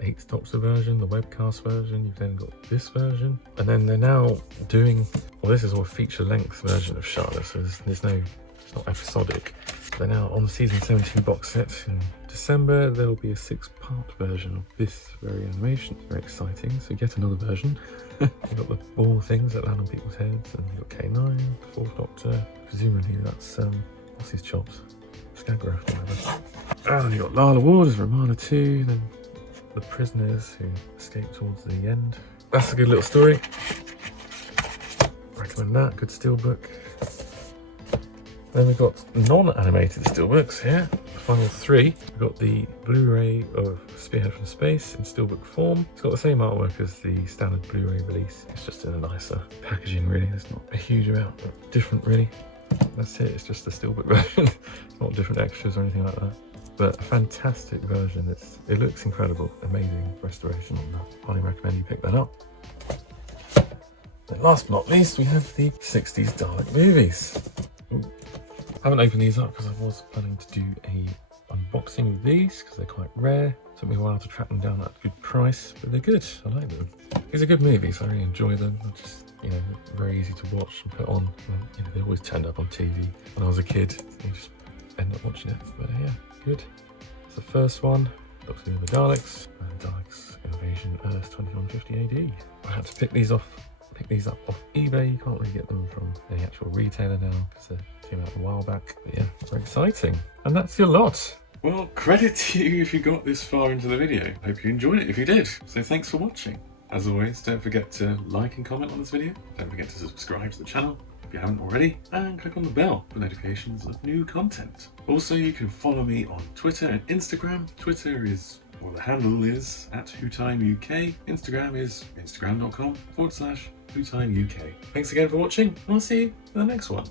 8th Doctor version, the webcast version, you've then got this version, and then they're now doing, well, this is all a feature-length version of Sharda, so there's no, it's not episodic. They're now on the season 17 box set in December. There will be a 6-part version of this very animation. Very exciting. So yet another version. You've got the ball things that land on people's heads, and you've got K9, the 4th Doctor. Presumably that's what's his chops? Skagrath or whatever. And you've got Lala Ward as Romana 2, then the prisoners who escape towards the end. That's a good little story. Recommend that. Good steelbook. Then we've got non-animated steelbooks here. The final 3. We've got the Blu Ray of Spearhead from Space in steelbook form. It's got the same artwork as the standard Blu Ray release. It's just in a nicer packaging, really. There's not a huge amount different, really. That's it. It's just the steelbook version. It's not different extras or anything like that. But a fantastic version. It looks incredible. Amazing restoration on that. Highly recommend you pick that up. Then last but not least, we have the 60s Dalek movies. Ooh. I haven't opened these up because I was planning to do a unboxing of these because they're quite rare. Took me a while to track them down at a good price, but they're good. I like them. These are good movies. I really enjoy them. They're just, very easy to watch and put on. And, they always turned up on TV when I was a kid. You just end up watching it. But yeah, good. It's the first one. Looks like the Daleks. And Daleks Invasion Earth 2150 AD. I had to pick these up off eBay. You can't really get them from any actual retailer now because they came out a while back. But yeah, very exciting. And that's your lot. Well, credit to you if you got this far into the video. Hope you enjoyed it if you did. So thanks for watching. As always, don't forget to like and comment on this video. Don't forget to subscribe to the channel if you haven't already, and click on the bell for notifications of new content. Also, you can follow me on Twitter and Instagram. Twitter is, well, the handle is @WhoTimeUK. Instagram is instagram.com/WhoTimeUK. Thanks again for watching, and I'll see you in the next one.